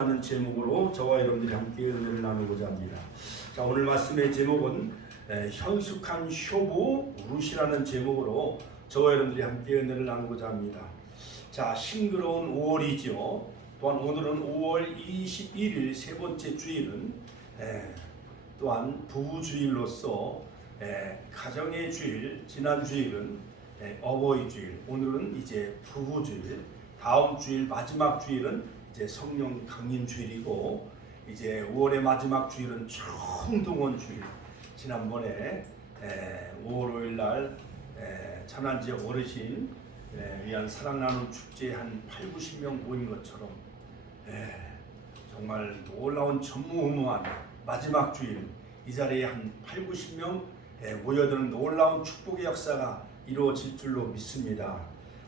하는 제목으로 저와 여러분들이 함께 은혜를 나누고자 합니다. 자, 오늘 말씀의 제목은 현숙한 효부 룻이라는 제목으로 저와 여러분들이 함께 은혜를 나누고자 합니다. 자, 싱그러운 5월이죠. 또한 오늘은 5월 21일 세 번째 주일은 또한 부부주일로서 가정의 주일, 지난 주일은 어버이 주일, 오늘은 이제 부부주일, 다음 주일 마지막 주일은 이제 성령 강림 주일이고, 이제 5월의 마지막 주일은 청동원 주일. 지난번에 5월 5일 날 천안지역 어르신 위한 사랑 나눔 축제에 한 80~90명 모인 것처럼 정말 놀라운 전무후무한 마지막 주일, 이 자리에 한 80~90명 모여드는 놀라운 축복의 역사가 이루어질 줄로 믿습니다.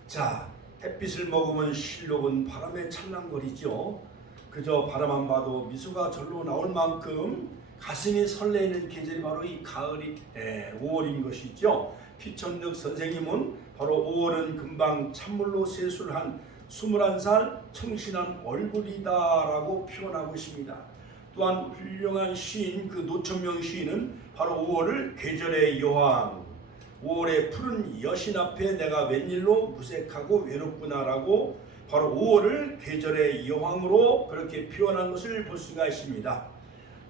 자, 햇빛을 머금은 실록은 바람에 찰랑거리죠. 그저 바라만 봐도 미소가 절로 나올 만큼 가슴이 설레는 계절이 바로 이 가을이 5월인 것이죠. 피천득 선생님은 바로 5월은 금방 찬물로 세수한 21살 청신한 얼굴이다라고 표현하고 있습니다. 또한 훌륭한 시인 그 노천명 시인은 바로 5월을 계절의 여왕, 5월의 푸른 여신 앞에 내가 웬일로 무색하고 외롭구나라고 바로 5월을 계절의 여왕으로 그렇게 표현한 것을 볼 수가 있습니다.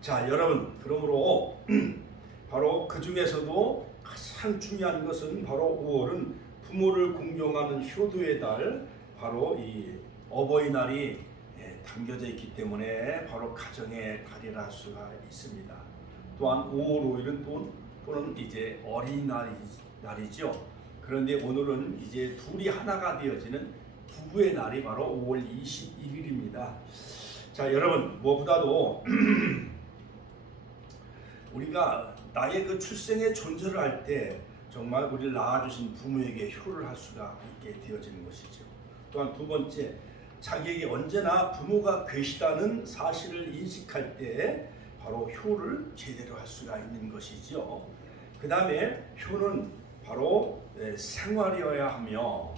자, 여러분, 그러므로 바로 그 중에서도 가장 중요한 것은 바로 5월은 부모를 공경하는 효도의 달, 바로 이 어버이날이 담겨져 있기 때문에 바로 가정의 달이라 할 수가 있습니다. 또한 5월 5일은 또는 이제 어린날이죠. 그런데 오늘은 이제 둘이 하나가 되어지는 부부의 날이 바로 5월 21일입니다. 자, 여러분, 무엇보다도 우리가 나의 그 출생의 존재를 할 때 정말 우리를 낳아주신 부모에게 효를 할 수가 있게 되어지는 것이죠. 또한 두 번째, 자기에게 언제나 부모가 계시다는 사실을 인식할 때 바로 효를 제대로 할 수가 있는 것이죠. 그 다음에 효는 바로 생활이어야 하며,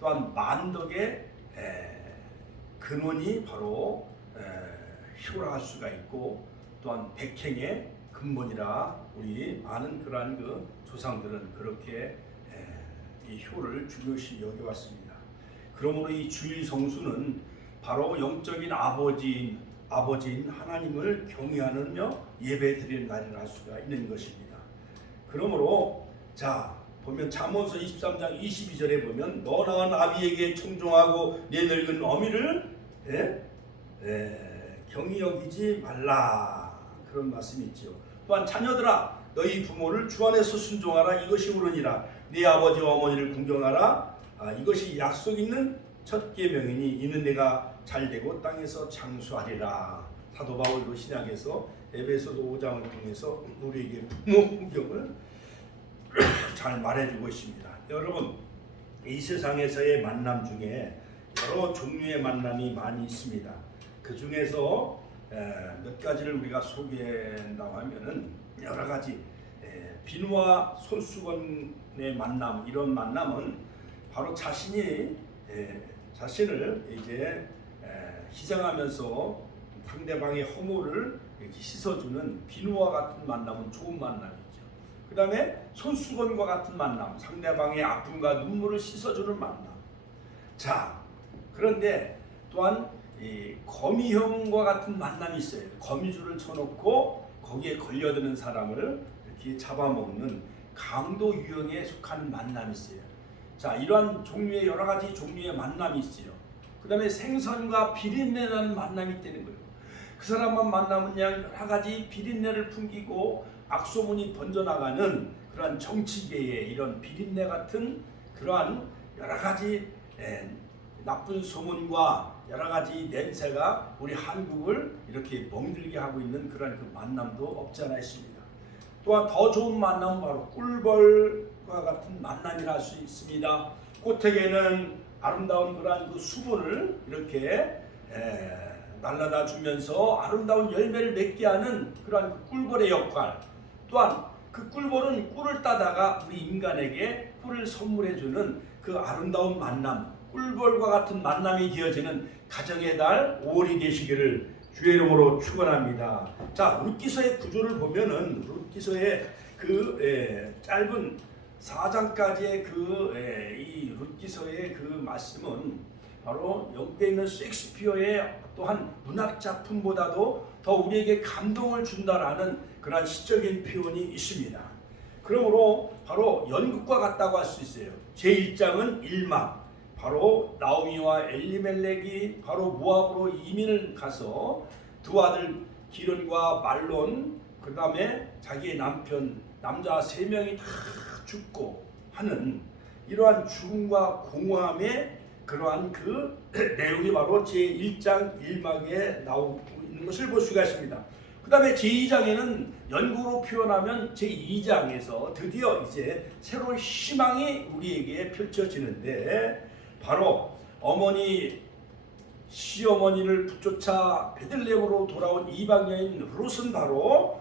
또한 만덕의 근원이 바로 효라 할 수가 있고, 또한 백행의 근본이라 우리 많은 그러한 그 조상들은 그렇게 이 효를 중요시 여겨왔습니다. 그러므로 이 주일 성수는 바로 영적인 아버지인 하나님을 경외하며 예배드리는 날이라 할 수가 있는 것입니다. 그러므로 자, 보면 잠언서 23장 22절에 보면 너 낳은 아비에게 청종하고 내 늙은 어미를 경히 여기지 말라, 그런 말씀이 있죠. 또한 자녀들아 너희 부모를 주 안에서 순종하라, 이것이 옳으니라. 네 아버지와 어머니를 공경하라, 이것이 약속 있는 첫 계명이니 이는 내가 잘되고 땅에서 장수하리라. 사도 바울도 신약에서 에베소서 5장을 통해서 우리에게 부모 공경을 잘 말해주고 있습니다. 여러분, 이 세상에서의 만남 중에 여러 종류의 만남이 많이 있습니다. 그 중에서 몇 가지를 우리가 소개한다고 하면은 여러 가지 비누와 손수건의 만남, 이런 만남은 바로 자신을 이제 희생하면서 상대방의 허물을 이렇게 씻어주는 비누와 같은 만남은 좋은 만남이죠. 그 다음에 손수건과 같은 만남, 상대방의 아픔과 눈물을 씻어주는 만남. 자, 그런데 또한 이 거미형과 같은 만남이 있어요. 거미줄을 쳐놓고 거기에 걸려드는 사람을 이렇게 잡아먹는 강도 유형에 속하는 만남이 있어요. 자, 이러한 종류의 여러 가지 종류의 만남이 있어요. 그 다음에 생선과 비린내나는 만남이 있다는 거예요. 그 사람만 만나면 그냥 여러 가지 비린내를 풍기고 악소문이 번져나가는 그러한 정치계의 이런 비린내 같은 그러한 여러 가지 나쁜 소문과 여러 가지 냄새가 우리 한국을 이렇게 멍들게 하고 있는 그런 그 만남도 없지 않아 있습니다. 또한 더 좋은 만남은 바로 꿀벌과 같은 만남이라 할 수 있습니다. 꽃에게는 아름다운 그러한 그 수분을 이렇게 날라다 주면서 아름다운 열매를 맺게 하는 그러한 그 꿀벌의 역할, 또한 그 꿀벌은 꿀을 따다가 우리 인간에게 꿀을 선물해 주는 그 아름다운 만남, 꿀벌과 같은 만남이 되어지는 가정의 달 5월이 되시기를 주의 이름으로 축원합니다. 자, 룻기서의 구조를 보면은 룻기서의 짧은 4장까지의 이 룻기서의 그 말씀은 바로 영국에 있는 셰익스피어의 또한 문학 작품보다도 더 우리에게 감동을 준다라는 그러한 시적인 표현이 있습니다. 그러므로 바로 연극과 같다고 할 수 있어요. 제1장은 1막, 바로 나오미와 엘리멜렉이 바로 모압으로 이민을 가서 두 아들 기른과 말론, 그 다음에 자기의 남편, 남자 3명이 다 죽고 하는 이러한 죽음과 공허함의 그러한 그 내용이 바로 제1장 1막에 나오고 있는 것을 볼 수가 있습니다. 그 다음에 제2장에는 연구로 표현하면 제2장에서 드디어 이제 새로운 희망이 우리에게 펼쳐지는데, 바로 시어머니를 붙쫓아 베들레헴으로 돌아온 이방 여인 룻은 바로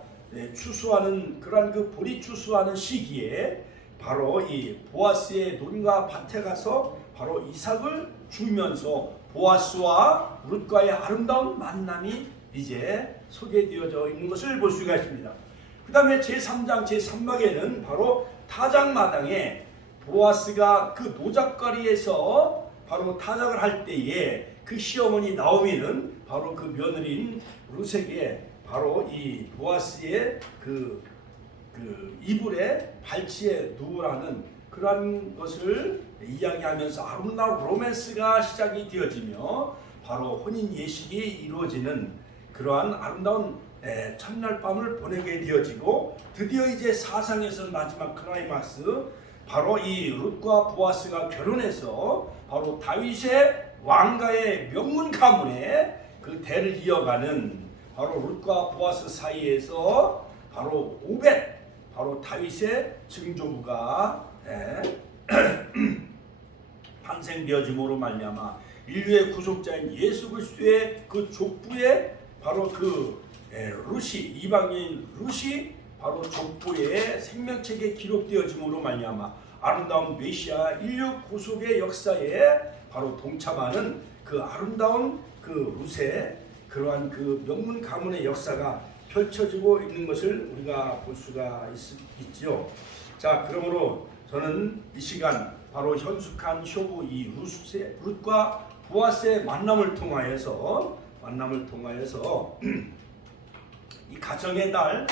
추수하는 그러한 그 보리 추수하는 시기에 바로 이 보아스의 논과 밭에 가서 바로 이삭을 주면서 보아스와 룻과의 아름다운 만남이 이제 소개되어져 있는 것을 볼 수가 있습니다. 그 다음에 제3장 제3막에는 바로 타작마당에 보아스가 그 노작거리에서 바로 타작을 할 때에 그 시어머니 나오미는 바로 그 며느리인 룻에게 바로 이 보아스의 그 이불에 발치에 누우라는 그러한 것을 이야기하면서 아름다운 로맨스가 시작이 되어지며 바로 혼인 예식이 이루어지는 그러한 아름다운 첫날 밤을 보내게 되어지고, 드디어 이제 사상에서 마지막 클라이막스, 바로 이 룻과 보아스가 결혼해서 바로 다윗의 왕가의 명문 가문에 그 대를 이어가는 바로 룻과 보아스 사이에서 바로 오벳, 바로 다윗의 증조부가 탄생되어짐으로 말미암아 인류의 구속자인 예수 그리스도의 그 족부에 바로 룻이, 이방인 룻이 바로 족보의 생명책에 기록되어짐으로 말미암아 아름다운 메시아 인류 구속의 역사에 바로 동참하는 그 아름다운 그 룻의 그러한 그 명문 가문의 역사가 펼쳐지고 있는 것을 우리가 볼 수가 있지요. 자, 그러므로 저는 이 시간 바로 현숙한 효부 이 룻과 보아스의 만남을 통하여서 이 가정의 달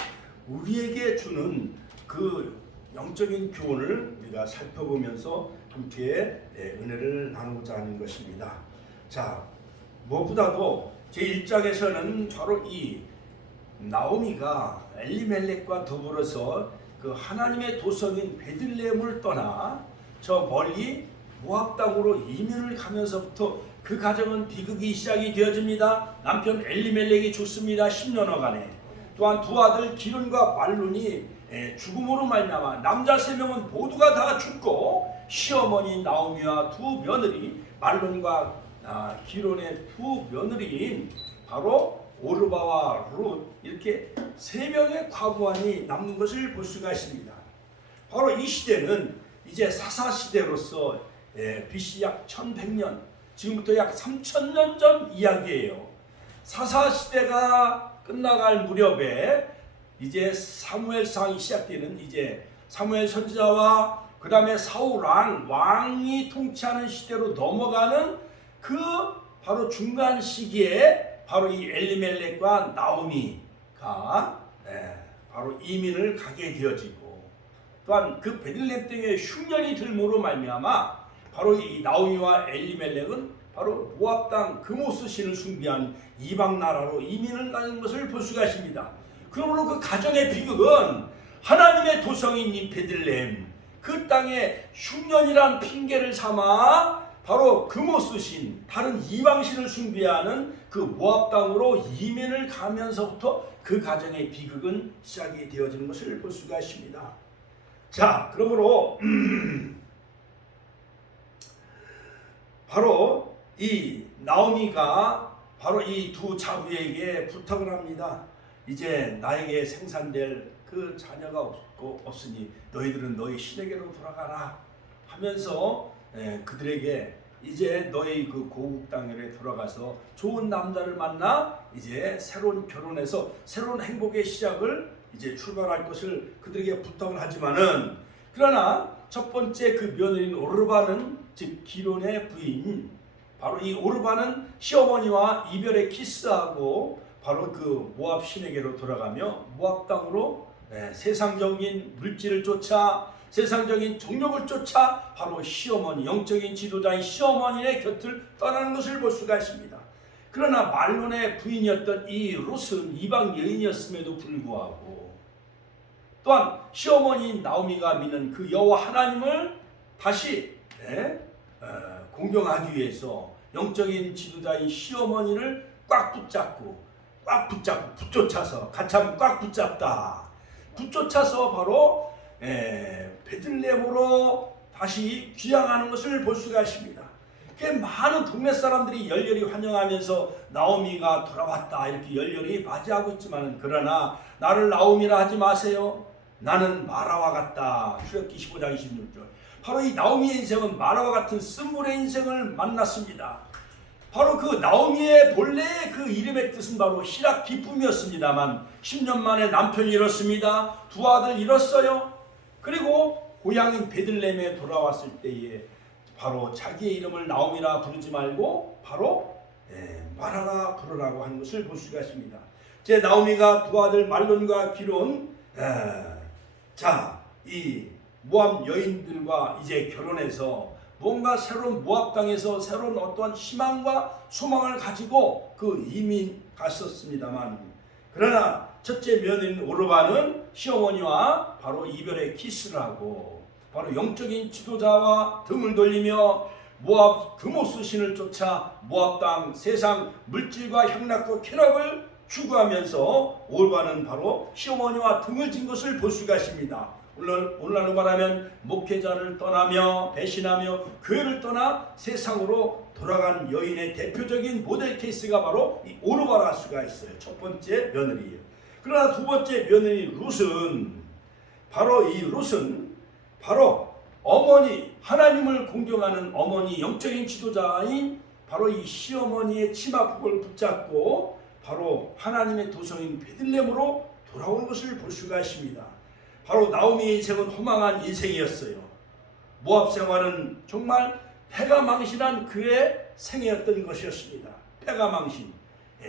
우리에게 주는 그 영적인 교훈을 우리가 살펴보면서 함께 은혜를 나누고자 하는 것입니다. 자, 무엇보다도 제1장에서는 바로 이 나오미가 엘리멜렉과 더불어서 그 하나님의 도성인 베들레헴을 떠나 저 멀리 모압 땅으로 이민을 가면서부터 그 가정은 비극이 시작이 되어집니다. 남편 엘리멜렉이 죽습니다. 10년여간에. 또한 두 아들 기른과 말론이 죽음으로 말미암아 남자 3명은 모두가 다 죽고, 시어머니 나오미와 두 며느리 말론과 기론의 두 며느리인 바로 오르바와 룻, 이렇게 3명의 과부한이 남는 것을 볼 수가 있습니다. 바로 이 시대는 이제 사사시대로서 BC 약 1100년, 지금부터 약 3000년 전 이야기예요. 사사시대가 끝나갈 무렵에 이제 사무엘상이 시작되는, 이제 사무엘 선지자와 그 다음에 사울 왕이 통치하는 시대로 넘어가는 그 바로 중간 시기에 바로 이 엘리멜렉과 나오미가 바로 이민을 가게 되어지고, 또한 그 베들레헴 땅에 흉년이 들므로 말미암아 바로 이 나오미와 엘리멜렉은 바로 모압 땅 금오스 신을 숭배한 이방 나라로 이민을 가는 것을 볼 수가 있습니다. 그러므로 그 가정의 비극은 하나님의 도성인 이 베들레헴, 그 땅에 흉년이란 핑계를 삼아 바로 금오스 신, 다른 이방 신을 숭배하는 그 모압 땅으로 이민을 가면서부터 그 가정의 비극은 시작이 되어지는 것을 볼 수가 있습니다. 자, 그러므로 바로 이 나오미가 바로 이 두 자부에게 부탁을 합니다. 이제 나에게 생산될 그 자녀가 없으니 너희들은 너희 신에게로 돌아가라 하면서 그들에게 이제 너희 그 고국 땅에 돌아가서 좋은 남자를 만나 이제 새로운 결혼해서 새로운 행복의 시작을 이제 출발할 것을 그들에게 부탁을 하지만은, 그러나 첫 번째 그 며느리인 오르바는, 즉 기론의 부인, 바로 이 오르바는 시어머니와 이별의 키스하고 바로 그 모압 신에게로 돌아가며 모압 땅으로 세상적인 물질을 쫓아, 세상적인 정욕을 쫓아 바로 시어머니, 영적인 지도자인 시어머니의 곁을 떠나는 것을 볼 수가 있습니다. 그러나 말론의 부인이었던 이 룻은 이방 여인이었음에도 불구하고 또한 시어머니인 나오미가 믿는 그 여호와 하나님을 다시 공경하기 위해서 영적인 지도자인 시어머니를 꽉 붙잡고 붙쫓아서, 같이 하면 꽉 붙잡다, 붙쫓아서 바로 베들레헴으로 다시 귀향하는 것을 볼 수가 있습니다. 많은 동네 사람들이 열렬히 환영하면서 나오미가 돌아왔다 이렇게 열렬히 맞이하고 있지만, 그러나 나를 나오미라 하지 마세요, 나는 마라와 같다. 출애굽기 15장 26절. 바로 이 나오미의 인생은 마라와 같은 쓴물의 인생을 만났습니다. 바로 그 나오미의 본래의 그 이름의 뜻은 바로 희락 기쁨이었습니다만 10년 만에 남편을 잃었습니다. 두 아들 잃었어요. 그리고 고향인 베들레헴에 돌아왔을 때에 바로 자기의 이름을 나오미라 부르지 말고 바로 마라라 부르라고 하는 것을 볼 수가 있습니다. 제 나오미가 두 아들 말론과 기론, 이 모압 여인들과 이제 결혼해서 뭔가 새로운 모압 땅에서 새로운 어떠한 희망과 소망을 가지고 그 이민 갔었습니다만, 그러나 첫째 며느리인 오르바는 시어머니와 바로 이별의 키스를 하고 바로 영적인 지도자와 등을 돌리며 모압 금오스 신을 쫓아 모압 땅 세상 물질과 향락과 쾌락을 추구하면서 오르바는 바로 시어머니와 등을 진 것을 볼 수가 있습니다. 오늘날로 말하면 목회자를 떠나며 배신하며 교회를 떠나 세상으로 돌아간 여인의 대표적인 모델 케이스가 바로 이 오르바라 할 수가 있어요. 첫 번째 며느리예요. 그러나 두 번째 며느리 룻은 바로 어머니, 하나님을 공경하는 어머니, 영적인 지도자인 바로 이 시어머니의 치마폭을 붙잡고 바로 하나님의 도성인 베들레헴으로 돌아오는 것을 볼 수가 있습니다. 바로 나오미의 인생은 허망한 인생이었어요. 모압 생활은 정말 패가망신한 그의 생애였던 것이었습니다. 패가망신,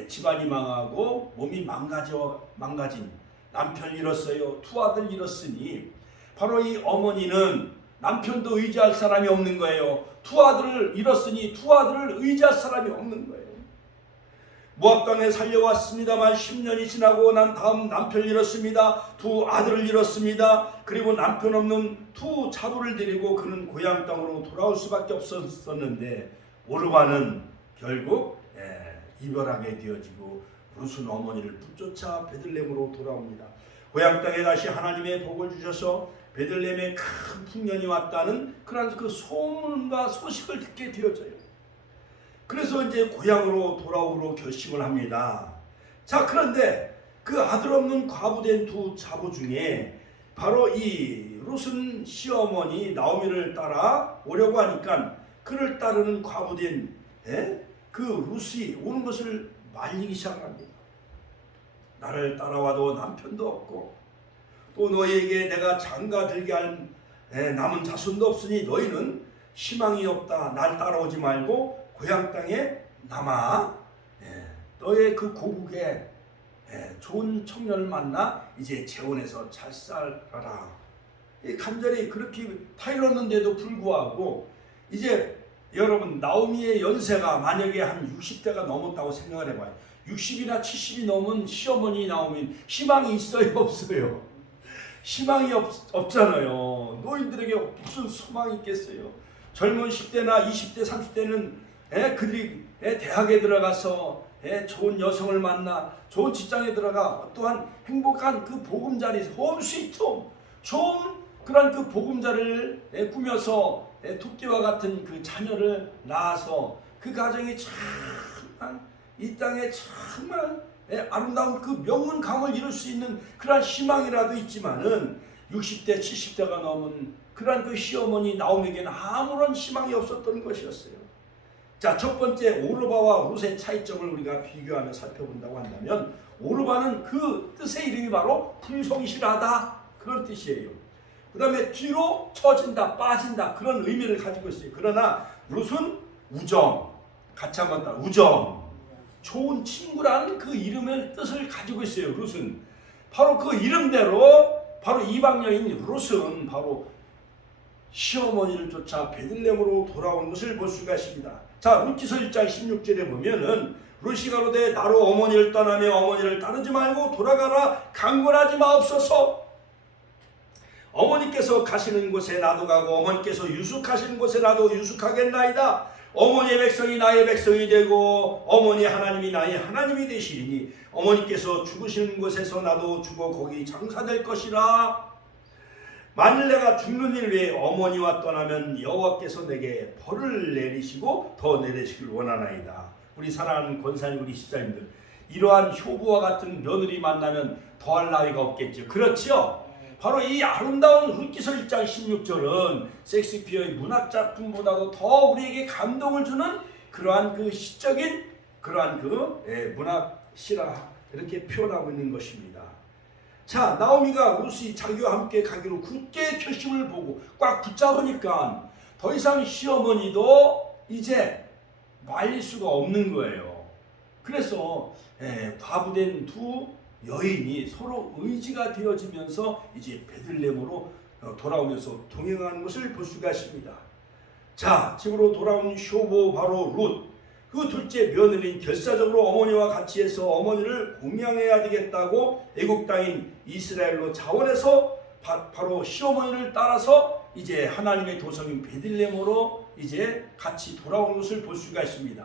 집안이 망하고 몸이 망가진 남편 잃었어요. 두 아들 잃었으니 바로 이 어머니는 남편도 의지할 사람이 없는 거예요. 두 아들을 잃었으니 두 아들을 의지할 사람이 없는 거예요. 모압 땅에 살려왔습니다만 10년이 지나고 난 다음 남편을 잃었습니다. 두 아들을 잃었습니다. 그리고 남편 없는 두 자부를 데리고 그는 고향 땅으로 돌아올 수밖에 없었는데, 오르바는 결국 이별하게 되어지고 룻은 어머니를 붙쫓아 베들레헴으로 돌아옵니다. 고향 땅에 다시 하나님의 복을 주셔서 베들레헴에 큰 풍년이 왔다는 그런 그 소문과 소식을 듣게 되어져요. 그래서 이제 고향으로 돌아오기로 결심을 합니다. 자, 그런데 그 아들 없는 과부된 두 자부 중에 바로 이 룻은 시어머니 나오미를 따라 오려고 하니까 그를 따르는 과부된 그 룻이 오는 것을 말리기 시작합니다. 나를 따라와도 남편도 없고 또 너희에게 내가 장가 들게 할 남은 자손도 없으니 너희는 희망이 없다. 날 따라오지 말고 고향 땅에 남아 너의 그 고국에 좋은 청년을 만나 이제 재혼해서 잘 살아라. 간절히 그렇게 타일렀는데도 불구하고 이제 여러분 나오미의 연세가 만약에 한 60대가 넘었다고 생각을 해봐요. 60이나 70이 넘은 시어머니 나오면 희망이 있어요, 없어요? 희망이 없잖아요. 노인들에게 무슨 소망이 있겠어요? 젊은 10대나 20대, 30대는 그들이 대학에 들어가서 좋은 여성을 만나 좋은 직장에 들어가 또한 행복한 그 보금자리, 홈 스위트 홈, 좋은 그런 그 보금자를 꾸며서 토끼와 같은 그 자녀를 낳아서 그 가정이 정말 이 땅에 정말 아름다운 그 명문강을 이룰 수 있는 그런 희망이라도 있지만은 60대, 70대가 넘은 그런 그 시어머니 나오미에게는 아무런 희망이 없었던 것이었어요. 자, 첫 번째 오르바와 룻의 차이점을 우리가 비교하며 살펴본다고 한다면, 오르바는 그 뜻의 이름이 바로 풍성실하다 그런 뜻이에요. 그 다음에 뒤로 처진다, 빠진다 그런 의미를 가지고 있어요. 그러나 룻은 우정, 같이 한번 더 우정, 좋은 친구라는 그 이름의 뜻을 가지고 있어요. 룻은 바로 그 이름대로 바로 이방 여인 룻은 바로 시어머니를 쫓아 베들레헴으로 돌아온 것을 볼 수가 있습니다. 자, 룻기서 1장 16절에 보면은 룻이 가로되 나로 어머니를 떠나며 어머니를 따르지 말고 돌아가라 강권하지 마옵소서. 어머니께서 가시는 곳에 나도 가고 어머니께서 유숙하시는 곳에 나도 유숙하겠나이다. 어머니의 백성이 나의 백성이 되고 어머니 하나님이 나의 하나님이 되시리니 어머니께서 죽으시는 곳에서 나도 죽어 거기 장사될 것이라. 만일 내가 죽는 일 외에 어머니와 떠나면 여호와께서 내게 벌을 내리시고 더 내리시길 원하나이다. 우리 사랑하는 권사님, 우리 집사님들, 이러한 효부와 같은 며느리 만나면 더할 나위가 없겠죠. 그렇죠? 바로 이 아름다운 룻기서 1장 16절은 섹스피어의 문학작품보다도 더 우리에게 감동을 주는 그러한 그 시적인 그러한 그 문학 실화 이렇게 표현하고 있는 것입니다. 자, 나오미가 룻이 자기와 함께 가기로 굳게 결심을 보고 꽉 붙잡으니까 더 이상 시어머니도 이제 말릴 수가 없는 거예요. 그래서 과부된 두 여인이 서로 의지가 되어지면서 이제 베들레헴으로 돌아오면서 동행하는 것을 볼 수가 있습니다. 자, 집으로 돌아온 효보 바로 룻, 그 둘째 며느리는 결사적으로 어머니와 같이 해서 어머니를 공양해야 되겠다고 애국 땅인 이스라엘로 자원해서 바로 시어머니를 따라서 이제 하나님의 도성인 베들레헴으로 이제 같이 돌아온 것을 볼 수가 있습니다.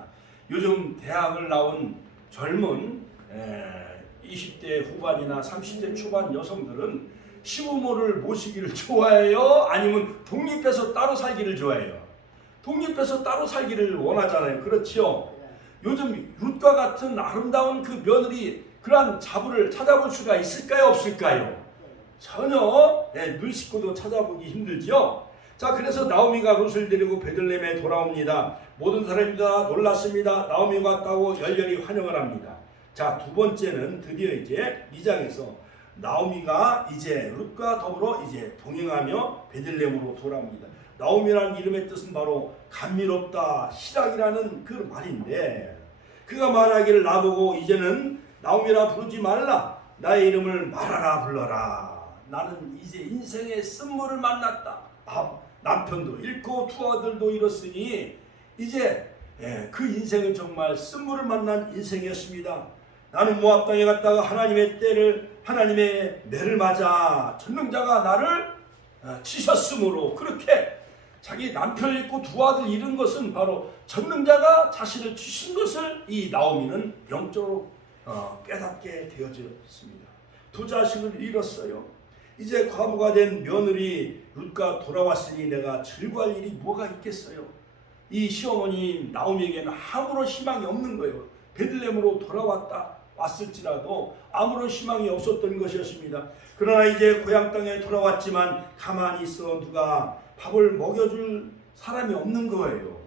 요즘 대학을 나온 젊은 20대 후반이나 30대 초반 여성들은 시부모를 모시기를 좋아해요? 아니면 독립해서 따로 살기를 좋아해요? 독립해서 따로 살기를 원하잖아요. 그렇죠? 요즘 룻과 같은 아름다운 그 며느리 그러한 자부를 찾아볼 수가 있을까요? 없을까요? 전혀 눈 씻고도 찾아보기 힘들죠. 자, 그래서 나오미가 룻을 데리고 베들레헴에 돌아옵니다. 모든 사람이 다 놀랐습니다. 나오미가 왔다고 열렬히 환영을 합니다. 자, 두 번째는 드디어 이제 2장에서 나오미가 이제 룻과 더불어 이제 동행하며 베들레헴으로 돌아옵니다. 나오미라는 이름의 뜻은 바로 감미롭다, 희락이라는 그 말인데, 그가 말하기를 나보고 이제는 나오미라 부르지 말라, 나의 이름을 말하라 불러라. 나는 이제 인생의 쓴물을 만났다. 남편도 잃고 두 아들도 잃었으니 이제 그 인생은 정말 쓴물을 만난 인생이었습니다. 나는 모압 땅에 갔다가 하나님의 매를 맞아 전능자가 나를 치셨으므로, 그렇게 자기 남편을 잃고 두 아들 잃은 것은 바로 전능자가 자신을 치신 것을 이 나오미는 영적으로 깨닫게 되어졌습니다. 두 자식을 잃었어요. 이제 과부가 된 며느리 룻과 돌아왔으니 내가 즐거워할 일이 뭐가 있겠어요. 이 시어머니 나오미에게는 아무런 희망이 없는 거예요. 베들레헴으로 왔을지라도 아무런 희망이 없었던 것이었습니다. 그러나 이제 고향 땅에 돌아왔지만 가만히 있어 누가 밥을 먹여줄 사람이 없는 거예요.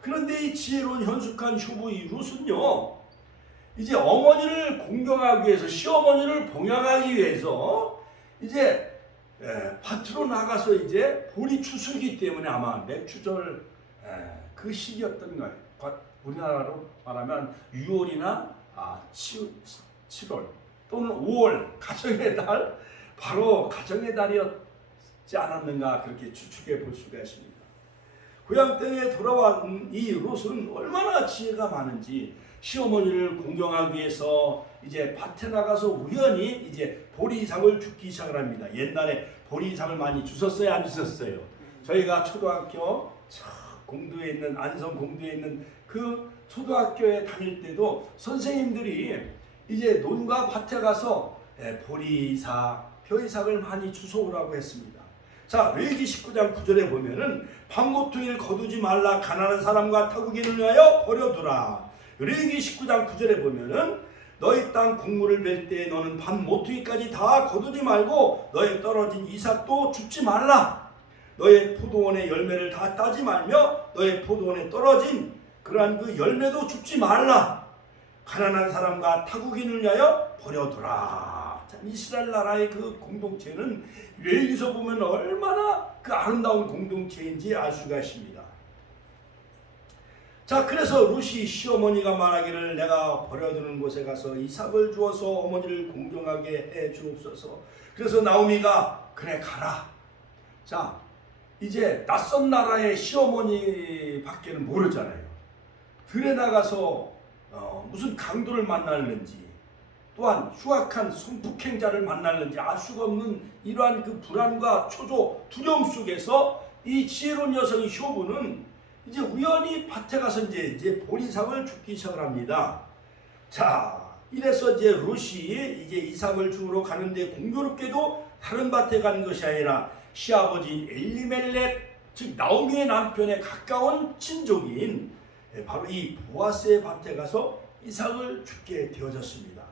그런데 이 지혜로운 현숙한 효부의 룻은요, 이제 어머니를 공경하기 위해서, 시어머니를 봉양하기 위해서 이제 밭으로 나가서 이제 보리 추수기 때문에 아마 맥추절 그 시기였던 거예요. 우리나라로 말하면 6월이나 7월 또는 5월, 가정의 달, 바로 가정의 달이었지 않았는가, 그렇게 추측해 볼 수가 있습니다. 고향 땅에 돌아온 이 룻은 얼마나 지혜가 많은지, 시어머니를 공경하기 위해서 이제 밭에 나가서 우연히 이제 보리상을 줍기 시작을 합니다. 옛날에 보리상을 많이 주셨어요, 안 주셨어요? 저희가 초등학교 공도에 있는, 안성 공도에 있는 그 초등학교에 다닐 때도 선생님들이 이제 논과 밭에 가서 보리사, 벼이삭을 많이 주워오라고 했습니다. 자, 레위기 19장 9절에 보면은 밤모퉁이를 거두지 말라, 가난한 사람과 타국인을 위하여 버려두라. 레위기 19장 9절에 보면은 너희 땅 곡물을 멜 때 너는 밤모퉁이까지 다 거두지 말고 너의 떨어진 이삭도 줍지 말라. 너의 포도원의 열매를 다 따지 말며 너의 포도원에 떨어진 그러한 그 열매도 줍지 말라. 가난한 사람과 타국인을 위하여 버려두라. 참 이스라엘 나라의 그 공동체는 여기서 보면 얼마나 그 아름다운 공동체인지 알 수가 있습니다. 자, 그래서 룻이 시어머니가 말하기를 내가 버려두는 곳에 가서 이삭을 주어서 어머니를 공경하게 해 주옵소서. 그래서 나오미가 그래 가라. 자, 이제 낯선 나라의 시어머니 밖에는 모르잖아요. 들에 나가서 무슨 강도를 만나는지 또한 흉악한 성폭행자를 만나는지 알 수가 없는 이러한 그 불안과 초조 두려움 속에서 이 지혜로운 여성이 쇼부는 이제 우연히 밭에 가서 이제 보리삭을 줍기 시작을 합니다. 자, 이래서 이제 룻이 이제 이삭을 주우러 가는데 공교롭게도 다른 밭에 간 것이 아니라 시아버지인 엘리멜렉, 즉 나오미의 남편에 가까운 친족인 바로 이 보아스의 밭에 가서 이삭을 줍게 되어졌습니다.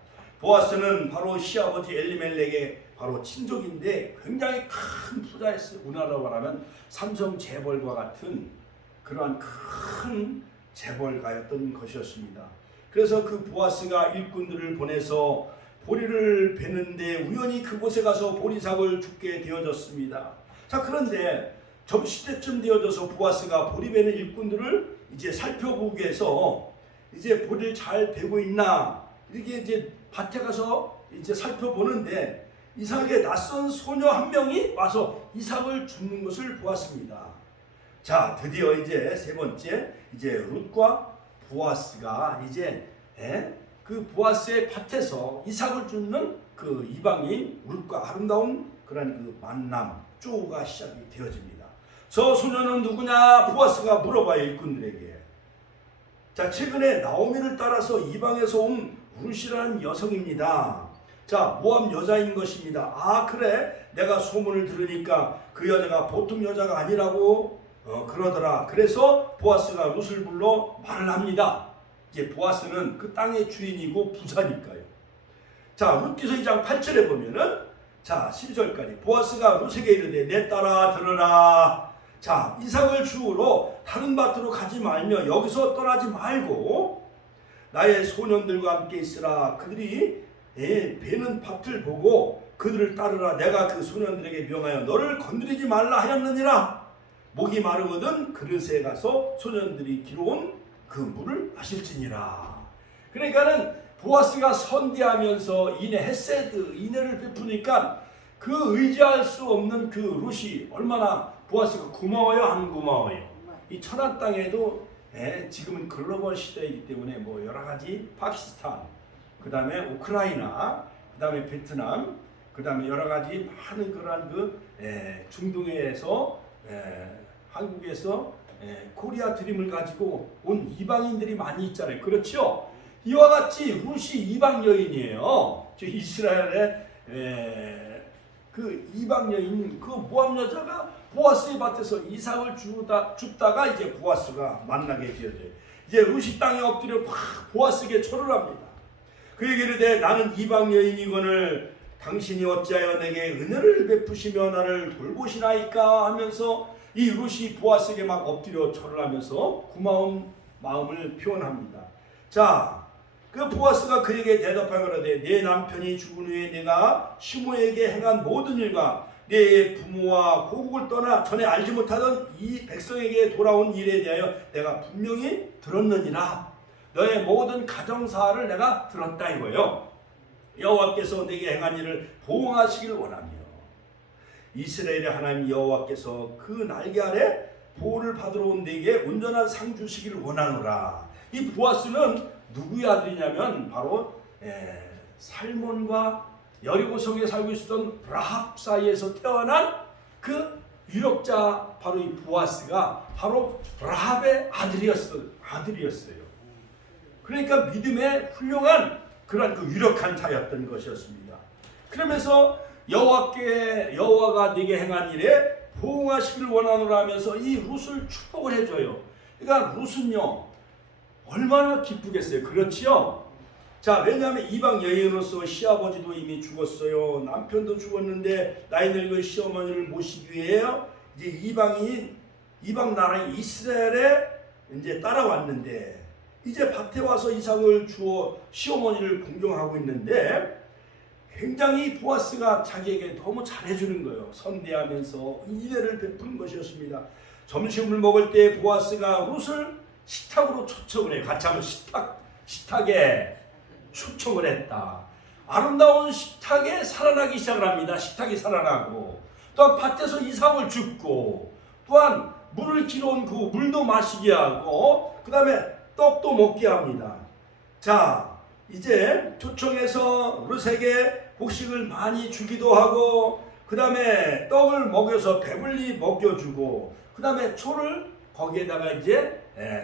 보아스는 바로 시아버지 엘리멜렉의 바로 친족인데 굉장히 큰 부자였어요. 우리나라로 말하면 삼성 재벌과 같은 그러한 큰 재벌가였던 것이었습니다. 그래서 그 보아스가 일꾼들을 보내서 보리를 베는데 우연히 그곳에 가서 보리삭을 줍게 되어졌습니다. 자, 그런데 점심때쯤 되어져서 보아스가 보리 베는 일꾼들을 이제 살펴보기 위해서 이제 보리를 잘 베고 있나 이렇게 이제 밭에 가서 이제 살펴보는데 이삭의 낯선 소녀 한 명이 와서 이삭을 줍는 것을 보았습니다. 자, 드디어 이제 세 번째 이제 룻과 보아스가 이제 그 보아스의 밭에서 이삭을 줍는 그 이방인 룻과 아름다운 그런 그 만남 쪼우가 시작이 되어집니다. 저 소녀는 누구냐? 보아스가 물어봐요, 일꾼들에게. 자, 최근에 나오미를 따라서 이방에서 온 룻이라는 여성입니다. 자, 모함 여자인 것입니다. 아, 그래? 내가 소문을 들으니까 그 여자가 보통 여자가 아니라고 그러더라. 그래서 보아스가 룻을 불러 말을 합니다. 이제 보아스는 그 땅의 주인이고 부자니까요. 자, 룻기서 2장 8절에 보면은 자, 12절까지 보아스가 룻에게 이르되 내 딸아 들으라. 자, 이삭을 주우러 다른 밭으로 가지 말며 여기서 떠나지 말고 나의 소년들과 함께 있으라. 그들이 베는 밭을 보고 그들을 따르라. 내가 그 소년들에게 명하여 너를 건드리지 말라 하였느니라. 목이 마르거든 그릇에 가서 소년들이 길어온 그 물을 마실지니라. 그러니까는 보아스가 선대하면서 이내 헤세드 인애를 베푸니까 그 의지할 수 없는 그 룻이 얼마나 보아스가 고마워요, 안 고마워요? 이 천한 땅에도 지금은 글로벌 시대이기 때문에 뭐 여러 가지 파키스탄, 그 다음에 우크라이나, 그 다음에 베트남, 그 다음에 여러 가지 많은 그러한 그 중동에서 한국에서 코리아 드림을 가지고 온 이방인들이 많이 있잖아요. 그렇죠? 이와 같이 룻이 이방 여인이에요. 저 이스라엘의 그 이방 여인, 그 모함 여자가 보아스의 밭에서 이삭을 줍다가 이제 보아스가 만나게 되어져요. 이제 룻이 땅에 엎드려 보아스에게 절을 합니다. 그에게 이르되 나는 이방 여인이거늘 당신이 어찌하여 내게 은혜를 베푸시며 나를 돌보시나이까 하면서 이 룻이 보아스에게 막 엎드려 절을 하면서 고마운 마음을 표현합니다. 자, 그 보아스가 그에게 대답하거라되 내 남편이 죽은 후에 내가 시므에게 행한 모든 일과 내 부모와 고국을 떠나 전에 알지 못하던 이 백성에게 돌아온 일에 대하여 내가 분명히 들었느니라. 너의 모든 가정사를 내가 들었다 이거예요. 여호와께서 내게 행한 일을 보응하시길 원하며 이스라엘의 하나님 여호와께서 그 날개 아래 보호를 받으러 온 내게 온전한 상 주시기를 원하노라. 이 보아스는 누구의 아들이냐면 바로 살몬과 여리고성에 살고 있었던 라합 사이에서 태어난 그 유력자 바로 이 보아스가 바로 라합의 아들이었어요. 그러니까 믿음의 훌륭한 그런 그 유력한 자였던 것이었습니다. 그러면서 여호와가 네게 행한 일에 보응하시기를 원하노라 하면서 이 룻을 축복을 해줘요. 그러니까 룻은요 얼마나 기쁘겠어요. 그렇지요? 자, 왜냐하면 이방 여인으로서 시아버지도 이미 죽었어요. 남편도 죽었는데 나이 늙은 시어머니를 모시기 위해요. 이제 이방 나라인 이스라엘의 이제 따라왔는데 이제 밭에 와서 이삭을 주어 시어머니를 공경하고 있는데 굉장히 보아스가 자기에게 너무 잘해주는 거예요. 선대하면서 인애를 베푸는 것이었습니다. 점심을 먹을 때 보아스가 룻을 식탁으로 초청을 해요. 같이 하면 식탁에 초청을 했다. 아름다운 식탁에 살아나기 시작을 합니다. 식탁이 살아나고 또한 밭에서 이삭을 줍고 또한 물을 길어온 그 물도 마시게 하고 그 다음에 떡도 먹게 합니다. 자, 이제 초청해서 룻에게 곡식을 많이 주기도 하고 그 다음에 떡을 먹여서 배불리 먹여주고 그 다음에 초를 거기에다가 이제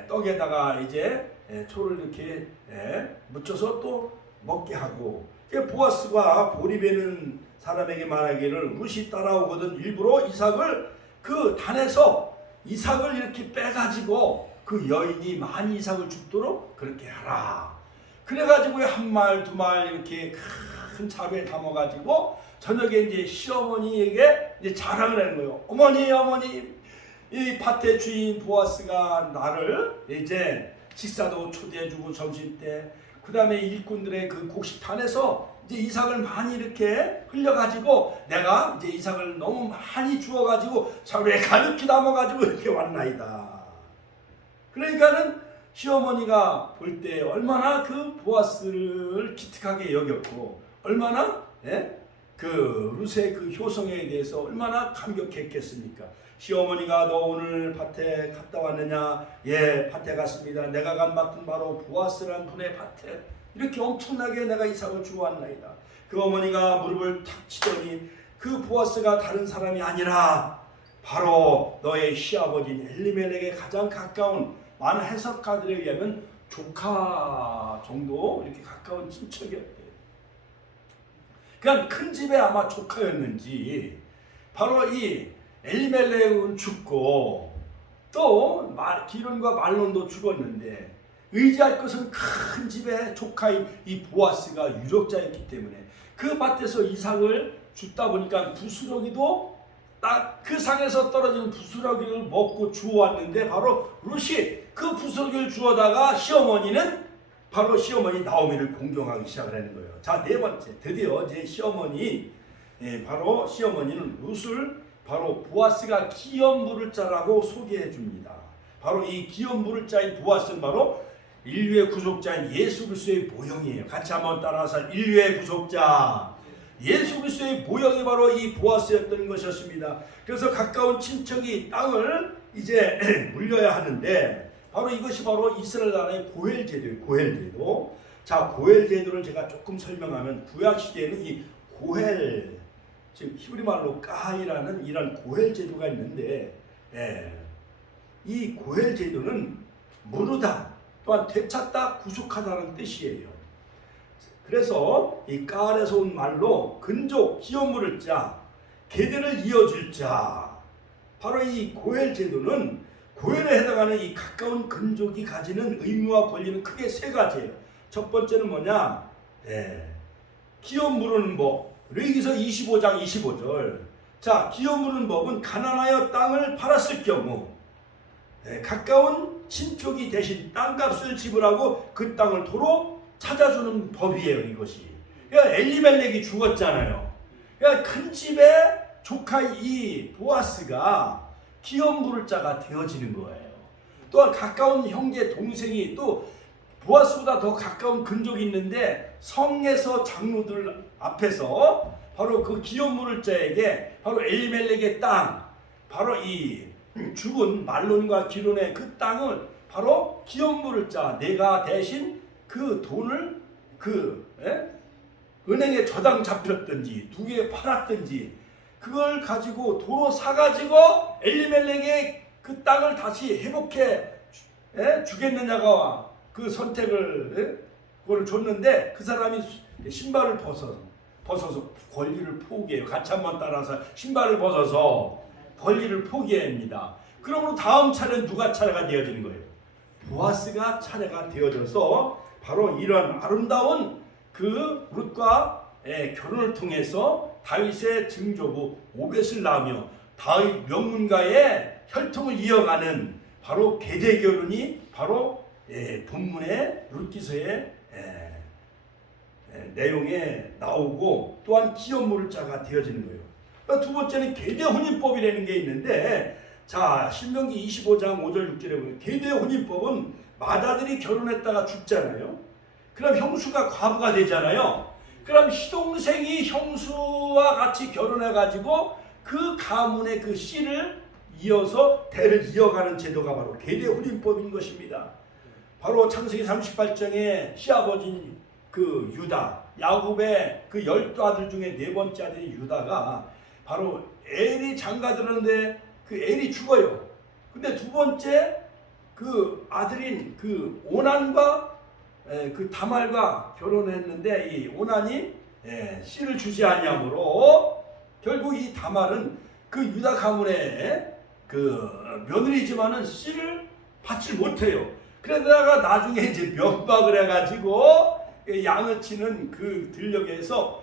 떡에다가 이제 초를 이렇게 묻혀서 또 먹게 하고 보아스가 보리베는 사람에게 말하기를 룻이 따라오거든 일부러 이삭을 그 단에서 이삭을 이렇게 빼가지고 그 여인이 많이 이삭을 줍도록 그렇게 하라. 그래가지고 한 말 두 말 이렇게 큰 자루에 담아가지고 저녁에 이제 시어머니에게 이제 자랑을 하는 거예요. 어머니 이 밭의 주인 보아스가 나를 이제 식사도 초대해주고 점심때 그 다음에 일꾼들의 그 곡식탄에서 이제 이삭을 많이 이렇게 흘려가지고 내가 이제 이삭을 너무 많이 주어가지고 자루에 가득히 담아가지고 이렇게 왔나이다. 그러니까는 시어머니가 볼 때 얼마나 그 보아스를 기특하게 여겼고 얼마나 그 룻의 그 효성에 대해서 얼마나 감격했겠습니까? 시어머니가 너 오늘 밭에 갔다 왔느냐? 예, 밭에 갔습니다. 내가 간 밭은 바로 보아스란 분의 밭에 이렇게 엄청나게 내가 이삭을 주어왔나이다. 그 어머니가 무릎을 탁 치더니 그 보아스가 다른 사람이 아니라 바로 너의 시아버지인 엘리멜렉에 가장 가까운 많은 해석가들에 의하면 조카 정도 이렇게 가까운 친척이었대요. 그냥 큰 집에 아마 조카였는지 바로 이 엘리멜렉은 죽고 또 기론과 말론도 죽었는데 의지할 것은 큰 집의 조카인 이 보아스가 유력자였기 때문에 그 밭에서 이삭을 줍다 보니까 부스러기도 딱 그 상에서 떨어지는 부스러기를 먹고 주워왔는데 바로 룻이 그 부스러기를 주워다가 바로 시어머니 나오미를 공경하기 시작을 하는 거예요. 자, 네 번째 드디어 제 시어머니 바로 시어머니는 룻을 바로 보아스가 기업 물을 자라고 소개해 줍니다. 바로 이 기업 물을 자인 보아스는 바로 인류의 구속자인 예수 그리스도의 모형이에요. 같이 한번 따라서 인류의 구속자 예수 그리스도의 모형이 바로 이 보아스였던 것이었습니다. 그래서 가까운 친척이 땅을 이제 물려야 하는데 바로 이것이 바로 이스라엘 나라의 고헬 제도예요. 고헬 제도. 자, 고헬 제도를 제가 조금 설명하면 구약 시대에는 이 고헬 즉 히브리 말로 까이라는 이런 고헬 제도가 있는데 이 고헬 제도는 무르다 또한 되찾다 구속하다는 뜻이에요. 그래서 이 까알에서 온 말로 근족 기업 물을 자 계대를 이어줄 자 바로 이 고헬 제도는 고헬에 해당하는 이 가까운 근족이 가지는 의무와 권리는 크게 세 가지예요. 첫 번째는 뭐냐? 기업 물으는 법. 레위기서 25장 25절. 자, 기업 물은 법은 가난하여 땅을 팔았을 경우 가까운 친족이 대신 땅값을 지불하고 그 땅을 도로 찾아주는 법이에요. 이것이. 그러니까 엘리멜렉이 죽었잖아요. 그러니까 큰 집의 조카 이 보아스가 기업 물을 자가 되어지는 거예요. 또한 가까운 형제 동생이 또 보아스보다 더 가까운 근족이 있는데 성에서 장로들 앞에서 바로 그 기업 물을 자에게 바로 엘리멜렉의 땅 바로 이 죽은 말론과 기론의 그 땅을 바로 기업 물을 자 내가 대신 그 돈을 은행에 저당 잡혔든지 두 개 팔았든지 그걸 가지고 도로 사가지고 엘리멜렉의 그 땅을 다시 회복해 주겠느냐가 그 선택을 그걸 줬는데 그 사람이 신발을 벗어서 권리를 포기해요. 같이 한번 따라서 신발을 벗어서 권리를 포기합니다. 그러므로 다음 차례는 누가 차례가 되어지는 거예요? 보아스가 차례가 되어져서 바로 이런 아름다운 그 룻과 결혼을 통해서 다윗의 증조부 오벳을 낳으며 다윗 명문가의 혈통을 이어가는 바로 계대 결혼이 바로 본문의 룻기서의 내용에 나오고 또한 기업물자가 되어지는 거예요. 그러니까 두 번째는 계대 혼인법이라는 게 있는데, 자 신명기 25장 5절 6절에 보면 계대 혼인법은 맏아들이 결혼했다가 죽잖아요. 그럼 형수가 과부가 되잖아요. 그럼 시동생이 형수와 같이 결혼해가지고 그 가문의 그 씨를 이어서 대를 이어가는 제도가 바로 계대 혼인법인 것입니다. 바로 창세기 38장의 시아버지인 그 유다, 야곱의 그 12아들 중에 네 번째 아들인 유다가 바로 엘이 장가들었는데 그 엘이 죽어요. 근데 두 번째 그 아들인 그 오난과 그 다말과 결혼했는데 이 오난이 씨를 주지 아니하므로 결국 이 다말은 그 유다 가문의 그 며느리지만은 씨를 받지 못해요. 그러다가 나중에 이제 면박을 해가지고 양을 치는 그 들녘에서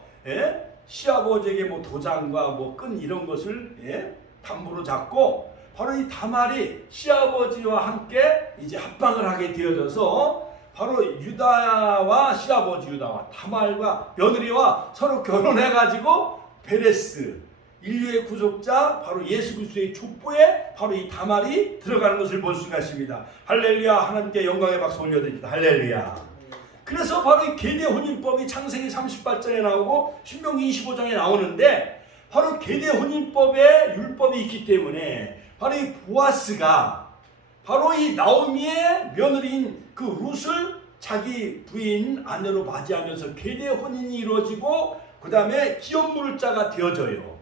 시아버지에게 뭐 도장과 뭐 끈 이런 것을 담보로 잡고 바로 이 다말이 시아버지와 함께 이제 합방을 하게 되어져서 바로 유다와 시아버지 유다와 다말과 며느리와 서로 결혼해가지고 베레스 인류의 구속자 바로 예수 그리스도의 족보에 바로 이 다말이 들어가는 것을 볼 수가 있습니다. 할렐루야. 하나님께 영광의 박수 올려드립니다. 할렐루야. 그래서 바로 이 계대 혼인법이 창세기 38장에 나오고 신명기 25장에 나오는데 바로 계대 혼인법에 율법이 있기 때문에 바로 이 보아스가 바로 이 나오미의 며느리인 그 룻을 자기 부인 아내로 맞이하면서 계대 혼인이 이루어지고 그 다음에 기업물자가 되어져요.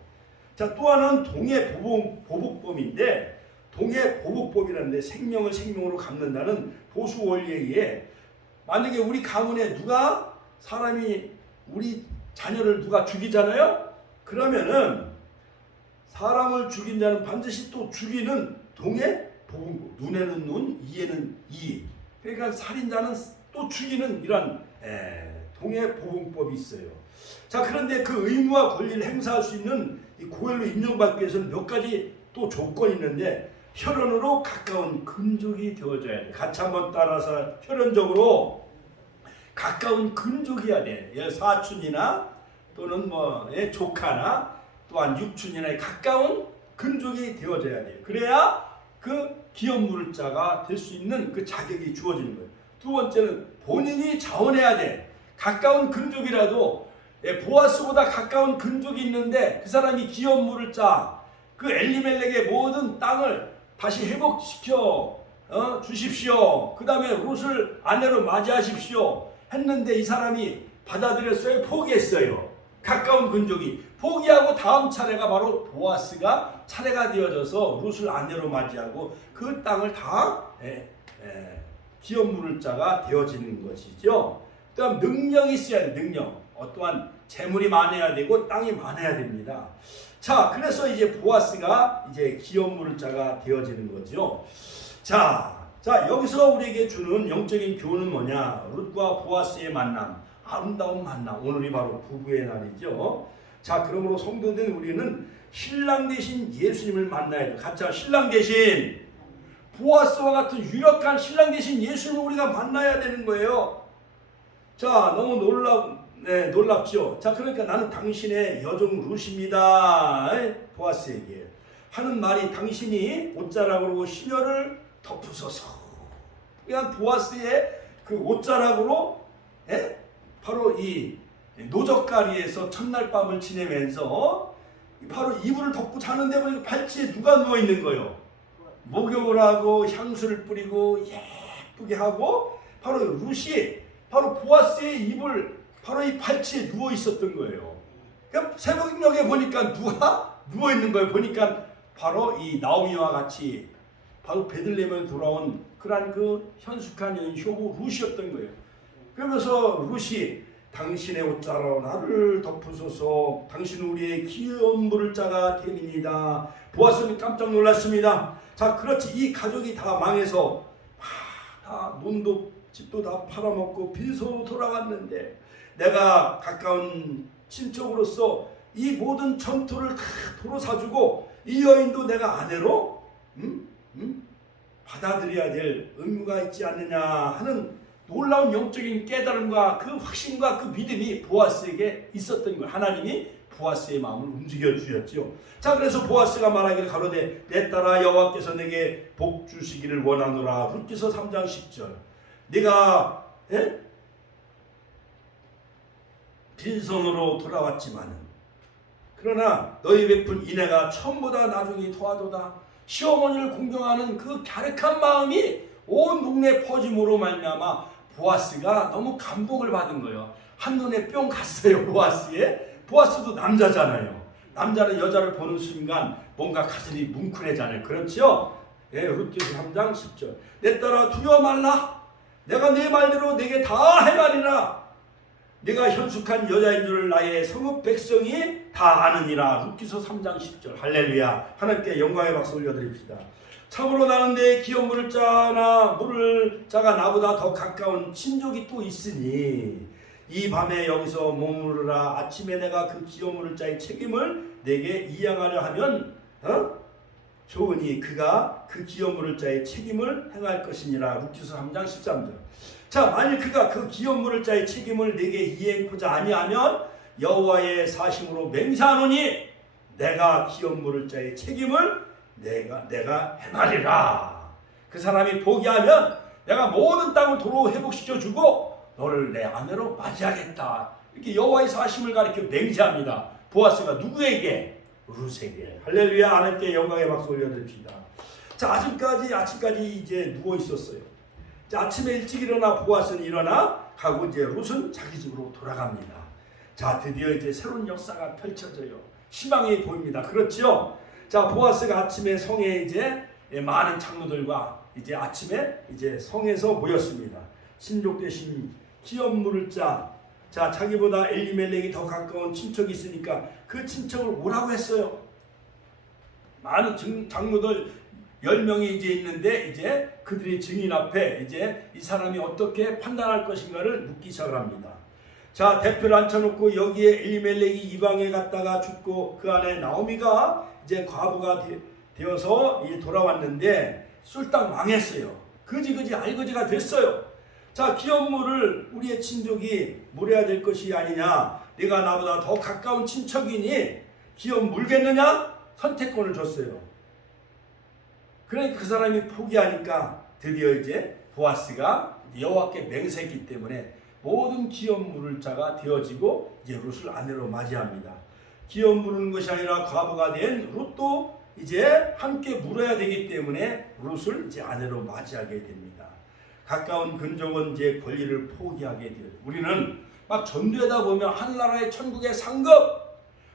자, 또 하나는 동해 보복법인데, 동해 보복법이라는데 생명을 생명으로 갚는다는 보수 원리에 의해 만약에 우리 가문에 누가 사람이 우리 자녀를 누가 죽이잖아요. 그러면은 사람을 죽인 자는 반드시 또 죽이는 동해 보복법. 눈에는 눈, 이에는 이. 그러니까 살인자는 또 죽이는 이런 동해 보복법이 있어요. 자, 그런데 그 의무와 권리를 행사할 수 있는 이 고혈로 인정받기 위해서는 몇 가지 또 조건이 있는데, 혈연으로 가까운 근족이 되어져야 돼. 같이 한번 따라서 혈연적으로 가까운 근족이어야 돼. 사촌이나 또는 뭐 조카나 또한 육촌이나 가까운 근족이 되어져야 돼요. 그래야 그 기업물자가 될 수 있는 그 자격이 주어지는 거예요. 두 번째는 본인이 자원해야 돼. 가까운 근족이라도 보아스보다 가까운 근족이 있는데 그 사람이 기업물자 그 엘리멜렉의 모든 땅을 다시 회복시켜 주십시오. 그 다음에 룻을 아내로 맞이하십시오 했는데 이 사람이 받아들였어요? 포기했어요? 가까운 근족이 포기하고 다음 차례가 바로 보아스가 차례가 되어져서 룻을 아내로 맞이하고 그 땅을 다 기업물자가 되어지는 것이죠. 그 다음 능력이 있어야 돼. 능력. 어떠한 재물이 많아야 되고 땅이 많아야 됩니다. 자, 그래서 이제 보아스가 이제 기업물자가 되어지는 거죠. 자, 여기서 우리에게 주는 영적인 교훈은 뭐냐? 룻과 보아스의 만남, 아름다운 만남. 오늘이 바로 부부의 날이죠. 자, 그러므로 성도된 우리는 신랑 대신 예수님을 만나야 돼요. 같이 신랑 대신 보아스와 같은 유력한 신랑 대신 예수님을 우리가 만나야 되는 거예요. 자, 너무 놀랍죠? 자, 그러니까 나는 당신의 여종 룻입니다. 보아스에게 하는 말이 당신이 옷자락으로 시녀를 덮으소서. 그냥 보아스의 그 옷자락으로 바로 이 노적가리에서 첫날 밤을 지내면서 바로 이불을 덮고 자는데 보니까 발치에 누가 누워 있는 거예요. 목욕을 하고 향수를 뿌리고 예쁘게 하고 바로 룻이 바로 보아스의 이불 바로 이 발치에 누워 있었던 거예요. 그러니까 새벽녘에 보니까 누가 누워 있는 거예요. 보니까 바로 이 나오미와 같이 바로 베들레헴에 돌아온 그러한 그 현숙한 여인 효부 룻이었던 거예요. 그러면서 룻이 당신의 옷자로 나를 덮으소서. 당신은 우리의 기업물자가 됨이니이다. 보아스는 깜짝 놀랐습니다. 자, 그렇지. 이 가족이 다 망해서 다 몸도 집도 다 팔아먹고 빈손으로 돌아왔는데 내가 가까운 친척으로서 이 모든 전투를 다 도로 사주고 이 여인도 내가 아내로 받아들여야 될 의무가 있지 않느냐 하는 놀라운 영적인 깨달음과 그 확신과 그 믿음이 보아스에게 있었던 거예요. 하나님이 보아스의 마음을 움직여 주셨죠. 자, 그래서 보아스가 말하기를 가로되 내 딸아 여호와께서 내게 복 주시기를 원하노라. 룻기서 3장 10절. 네가 빈손으로 돌아왔지만은 그러나 너희 베푼 인애가 처음보다 나중에 더하도다. 시어머니를 공경하는 그 갸륵한 마음이 온 동네에 퍼짐으로 말미암아 보아스가 너무 감동을 받은 거예요. 한눈에 뿅 갔어요. 보아스도 남자잖아요. 남자는 여자를 보는 순간 뭔가 가슴이 뭉클해잖아요. 그렇죠? 예, 룻기서 3장 10절. 내 딸아 두려워 말라. 내가 네 말대로 내게 다 해말이라. 네가 현숙한 여자인 줄 나의 성읍 백성이 다 아느니라. 룻기서 3장 10절. 할렐루야. 하나님께 영광의 박수 올려드립시다. 참으로 나는 내 기업 물을 자나 물을 자가 나보다 더 가까운 친족이 또 있으니 이 밤에 여기서 머무르라. 아침에 내가 그 기업 물을 자의 책임을 내게 이양하려 하면 좋으니 그가 그 기업 물을 자의 책임을 행할 것이니라. 룻기서 3장 13절. 자, 만일 그가 그 기업 물을 자의 책임을 내게 이행하고자 아니하면 여호와의 사심으로 맹세하노니 내가 기업 물을 자의 책임을 내가 행하리라. 그 사람이 포기하면 내가 모든 땅을 도로 회복시켜주고 너를 내 아내로 맞이하겠다. 이렇게 여호와의 사심을 가리켜 맹세합니다. 보아스가 누구에게? 룻에게. 할렐루야. 하나님께 영광의 박수 올려드립시다. 자, 아침까지 이제 누워 있었어요. 자, 아침에 일찍 일어나 보아스는 일어나 가고 이제 룻은 자기 집으로 돌아갑니다. 자, 드디어 이제 새로운 역사가 펼쳐져요. 희망이 보입니다. 그렇죠? 자, 보아스가 아침에 성에 이제 많은 장로들과 이제 아침에 이제 성에서 모였습니다. 신족 대신 기업 물을 자, 자기보다 엘리멜렉이 더 가까운 친척이 있으니까 그 친척을 오라고 했어요. 많은 장로들 10명이 이제 있는데 이제 그들이 증인 앞에 이제 이 사람이 어떻게 판단할 것인가를 묻기 시작합니다. 자, 대표를 앉혀놓고 여기에 엘리멜렉이 이방에 갔다가 죽고 그 안에 나오미가 이제 과부가 되어서 돌아왔는데 쏠딱 망했어요. 그지 알거지가 됐어요. 자, 기업 물을 우리의 친족이 물어야 될 것이 아니냐. 네가 나보다 더 가까운 친척이니 기업 물겠느냐? 선택권을 줬어요. 그러니까 그 사람이 포기하니까 드디어 이제 보아스가 여호와께 맹세했기 때문에 모든 기업 물을 자가 되어지고 이제 룻을 아내로 맞이합니다. 기업 물은 것이 아니라 과부가 된 룻도 이제 함께 물어야 되기 때문에 룻을 이제 아내로 맞이하게 됩니다. 가까운 근족은 이제 권리를 포기하게 돼요. 우리는 막 전도하다 보면 하늘나라의 천국의 상급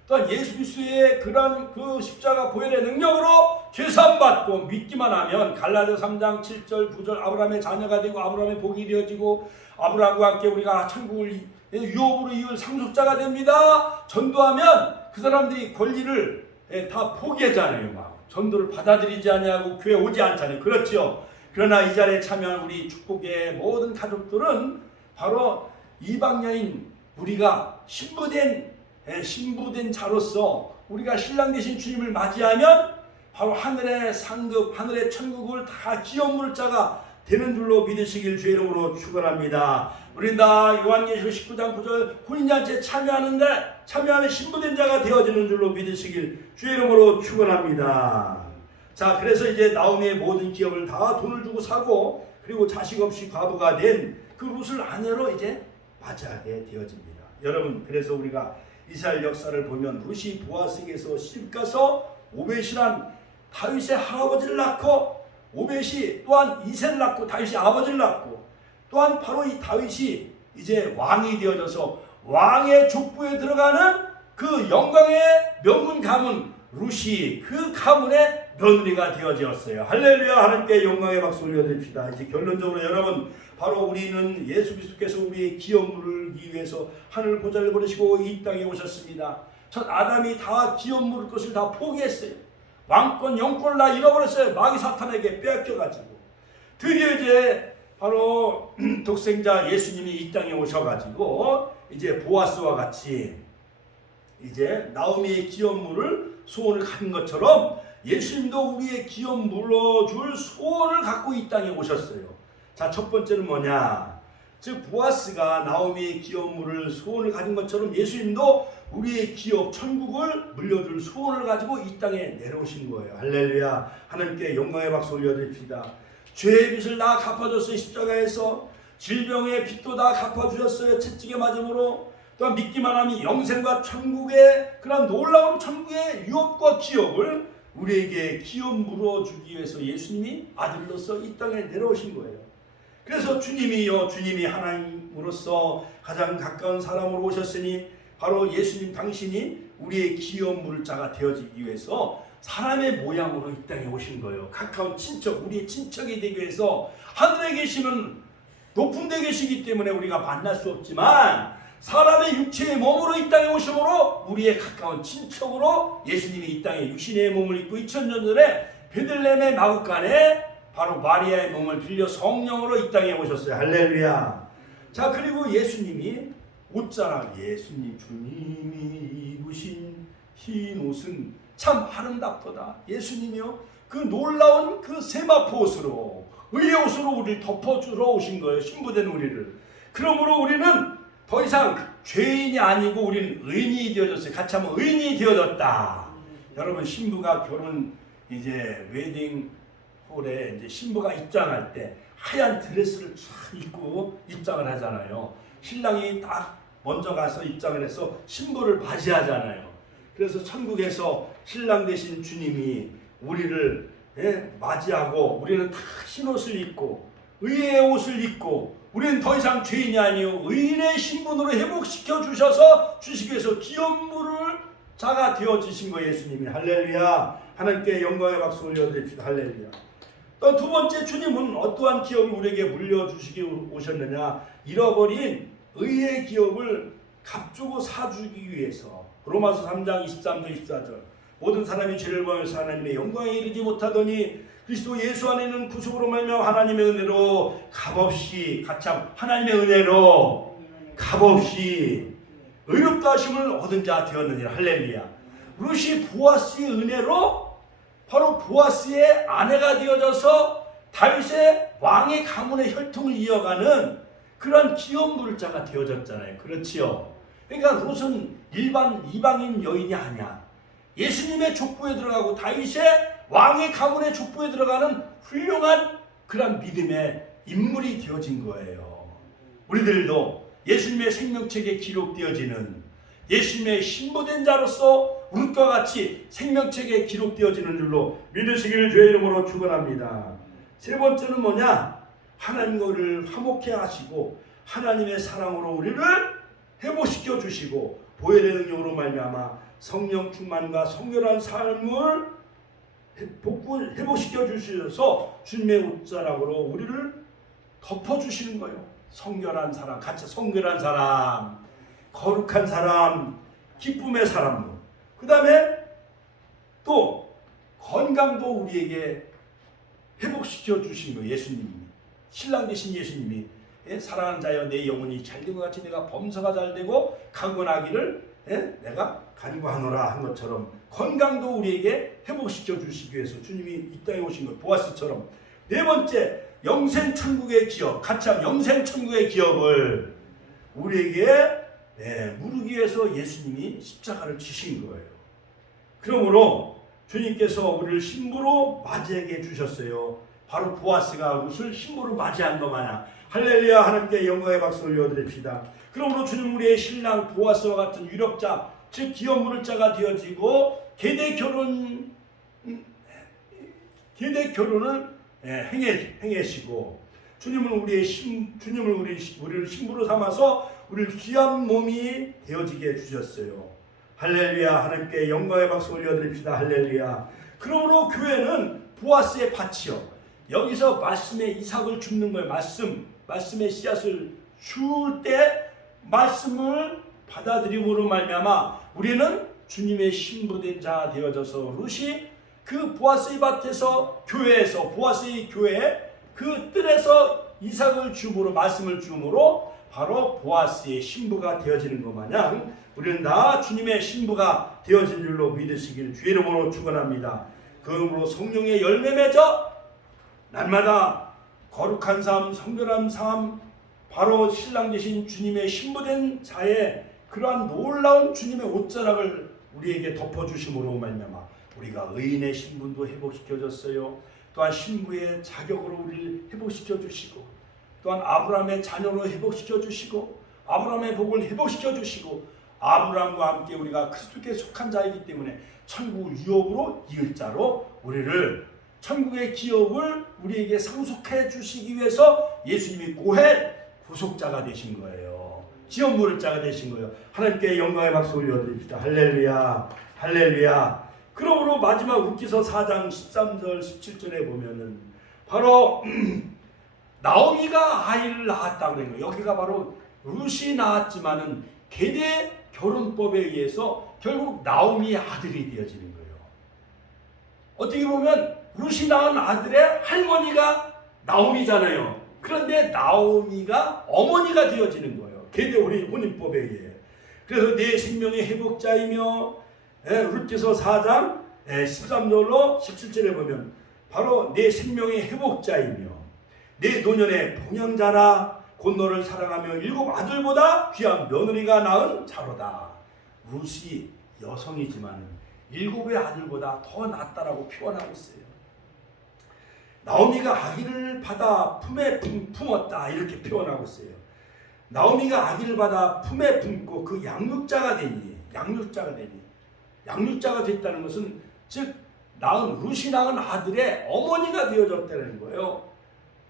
또한 예수 그리스도의 그런 그 십자가 보혈의 능력으로 죄사함 받고 믿기만 하면 갈라디아 3장 7절 9절 아브라함의 자녀가 되고 아브라함의 복이 되어지고 아브라함과 함께 우리가 천국을 유업으로 이을 상속자가 됩니다. 전도하면 그 사람들이 권리를 다 포기하잖아요. 막 전도를 받아들이지 않냐고 교회 오지 않잖아요. 그렇죠. 그러나 이 자리에 참여한 우리 축복의 모든 가족들은 바로 이방녀인 우리가 신부된 자로서 우리가 신랑 되신 주님을 맞이하면 바로 하늘의 상급, 하늘의 천국을 다 기업 물을 자가 되는 줄로 믿으시길 주의 이름으로 축원합니다. 우리는 다 요한계시록 19장 9절 혼인잔치에 참여하는 신부된 자가 되어지는 줄로 믿으시길 주의 이름으로 축원합니다. 자, 그래서 이제 나오미의 모든 기업을 다 돈을 주고 사고 그리고 자식 없이 과부가 된 그 룻을 아내로 이제 맞이하게 되어집니다. 여러분, 그래서 우리가 이스라엘 역사를 보면 룻이 보아스에게서 시집가서 오벳이란 다윗의 할아버지를 낳고 오벳이 또한 이새를 낳고 다윗의 아버지를 낳고 또한 바로 이 다윗이 이제 왕이 되어져서 왕의 족보에 들어가는 그 영광의 명문 가문 룻이 그 가문의 며느리가 되어졌어요. 할렐루야. 하나님께 영광의 박수 올려드립시다. 이제 결론적으로 여러분, 바로 우리는 예수 그리스도께서 우리의 기업 물을 위해서 하늘 보좌를 버리시고 이 땅에 오셨습니다. 첫 아담이 다 기업 물을 것을 다 포기했어요. 왕권, 영권을 다 잃어버렸어요. 마귀 사탄에게 빼앗겨가지고. 드디어 이제 바로 독생자 예수님이 이 땅에 오셔가지고 이제 보아스와 같이 이제 나오미의 기업 물을 소원을 가진 것처럼 예수님도 우리의 기업 물어줄 소원을 갖고 이 땅에 오셨어요. 자, 첫 번째는 뭐냐? 즉 보아스가 나오미의 기업 물을 소원을 가진 것처럼 예수님도 우리의 기업 천국을 물려줄 소원을 가지고 이 땅에 내려오신 거예요. 할렐루야. 하나님께 영광의 박수 올려드립시다. 죄의 빚을 다 갚아줬어요. 십자가에서 질병의 빚도 다 갚아주셨어요. 채찍에 맞음으로. 또한 믿기만 하면 영생과 천국의 그런 놀라운 천국의 유업과 기업을 우리에게 기업 물어주기 위해서 예수님이 아들로서 이 땅에 내려오신 거예요. 그래서 주님이 하나님으로서 가장 가까운 사람으로 오셨으니 바로 예수님 당신이 우리의 기업 물자가 되어지기 위해서 사람의 모양으로 이 땅에 오신 거예요. 가까운 친척, 우리의 친척이 되기 위해서 하늘에 계시는 높은 데 계시기 때문에 우리가 만날 수 없지만 사람의 육체의 몸으로 이 땅에 오심으로 우리의 가까운 친척으로 예수님이 이 땅에 육신의 몸을 입고 2000년 전에 베들레헴의 마구간에 바로 마리아의 몸을 빌려 성령으로 이 땅에 오셨어요. 할렐루야. 자, 그리고 예수님이 옷자락, 예수님 주님이 입으신 흰 옷은 참 아름답도다. 예수님이요 그 놀라운 그 세마포 옷으로 의의 옷으로 우리를 덮어주러 오신 거예요. 신부된 우리를. 그러므로 우리는 더 이상 죄인이 아니고 우리는 의인이 되어졌어요. 같이 하면 의인이 되어졌다. 여러분 신부가 결혼 이제 웨딩 홀에 이제 신부가 입장할 때 하얀 드레스를 쫙 입고 입장을 하잖아요. 신랑이 딱 먼저 가서 입장을 해서 신부를 맞이하잖아요. 그래서 천국에서 신랑 되신 주님이 우리를 맞이하고 우리는 다 흰옷을 입고 의의 옷을 입고 우리는 더 이상 죄인이 아니요 의인의 신분으로 회복시켜 주셔서 주시기 위해서 기업물을 자가 되어지신 거예요. 예수님이. 할렐루야. 하나님께 영광의 박수 올려드립시다. 할렐루야. 또 두 번째, 주님은 어떠한 기업을 우리에게 물려주시기 오셨느냐? 잃어버린 의의 기업을 값주고 사주기 위해서. 로마서 3장 23절 24절 모든 사람이 죄를 범해서 하나님의 영광에 이르지 못하더니 그리스도 예수 안에 있는 구속으로 말미암아 하나님의 은혜로 값없이 가참 하나님의 은혜로 값없이 의롭다 하심을 얻은 자 되었느니라. 할렐루야. 루시 보아스의 은혜로 바로 보아스의 아내가 되어져서 다윗의 왕의 가문의 혈통을 이어가는 그런 기업 물자가 되어졌잖아요. 그렇지요. 그러니까 롯은 일반 이방인 여인이 아니야. 예수님의 족보에 들어가고 다윗의 왕의 가문의 족보에 들어가는 훌륭한 그런 믿음의 인물이 되어진 거예요. 우리들도 예수님의 생명책에 기록되어지는 예수님의 신부된 자로서 룻과 같이 생명책에 기록되어지는 줄로 믿으시기를 주의 이름으로 축원합니다. 세 번째는 뭐냐? 하나님과 우리를 화목해 하시고 하나님의 사랑으로 우리를 회복시켜 주시고 보혈의 능력으로 말미암아 성령 충만과 성결한 삶을 회복시켜 주셔서 주님의 옷자락으로 우리를 덮어주시는 거예요. 성결한 사람, 같이 성결한 사람, 거룩한 사람, 기쁨의 사람. 그 다음에 또 건강도 우리에게 회복시켜 주신 거예요. 예수님이. 신랑 되신 예수님이 사랑하는 자여 내 영혼이 잘된 것 같이 내가 범사가 잘되고 강건하기를 내가 간구하노라 한 것처럼 건강도 우리에게 회복시켜 주시기 위해서 주님이 이 땅에 오신 것 보아스처럼. 네 번째, 영생천국의 기업, 같이 한 영생천국의 기업을 우리에게 물기 위해서 예수님이 십자가를 지신 거예요. 그러므로 주님께서 우리를 신부로 맞이하게 해주셨어요. 바로 보아스가 룻을 신부로 맞이한 것 마냥. 할렐루야. 하나님께 영광의 박수 올려드립시다. 그러므로 주님 우리의 신랑 보아스와 같은 유력자, 즉 기업 물을 자가 되어지고 계대 결혼을 행하시고 주님을 우리를 신부로 삼아서 우리를 귀한 몸이 되어지게 해주셨어요. 할렐루야. 하나님께 영광의 박수 올려드립시다. 할렐루야. 그러므로 교회는 보아스의 밭이요. 여기서 말씀의 이삭을 줍는 거예요. 말씀의 씨앗을 줄 때 말씀을 받아들임으로 말미암아 우리는 주님의 신부된 자 되어져서 룻이 그 보아스의 밭에서 교회에서 보아스의 교회 그 뜰에서 이삭을 줌으로 말씀을 줌으로 바로 보아스의 신부가 되어지는 것 마냥 우리는 다 주님의 신부가 되어진 줄로 믿으시길 주의 이름으로 축원합니다. 그러므로 성령의 열매 맺어 날마다 거룩한 삶, 성결한 삶, 바로 신랑 되신 주님의 신부된 자의 그러한 놀라운 주님의 옷자락을 우리에게 덮어주심으로 말미암아 우리가 의인의 신분도 회복시켜줬어요. 또한 신부의 자격으로 우리를 회복시켜 주시고, 또한 아브라함의 자녀로 회복시켜 주시고, 아브라함의 복을 회복시켜 주시고, 아브라함과 함께 우리가 그리스도께 속한 자이기 때문에 천국 유업으로 이을 자로 우리를 천국의 기업을 우리에게 상속해 주시기 위해서 예수님이 고해 구속자가 되신 거예요. 기업 물을 자가 되신 거예요. 하나님께 영광의 박수 올려드립시다. 할렐루야, 할렐루야. 그러므로 마지막 룻기서 4장 13절 17절에 보면은 바로 나오미가 아이를 낳았다고 그런 거예요. 여기가 바로 룻이 낳았지만은 계대 결혼법에 의해서 결국 나오미의 아들이 되어지는 거예요. 어떻게 보면 룻이 낳은 아들의 할머니가 나오미잖아요. 그런데 나오미가 어머니가 되어지는 거예요. 계대 혼인법에 의해. 그래서 내 생명의 회복자이며 룻기서 4장 13절로 17절에 보면 바로 내 생명의 회복자이며 내 노년의 봉양자라 곧 너를 사랑하며 7 아들보다 귀한 며느리가 낳은 자로다. 룻이 여성이지만 7의 아들보다 더 낫다라고 표현하고 있어요. 나오미가 아기를 받아 품에 품었다 이렇게 표현하고 있어요. 나오미가 아기를 받아 품에 품고 그 양육자가 되니 양육자가 됐다는 것은 즉 룻이 낳은 아들의 어머니가 되어졌다는 거예요.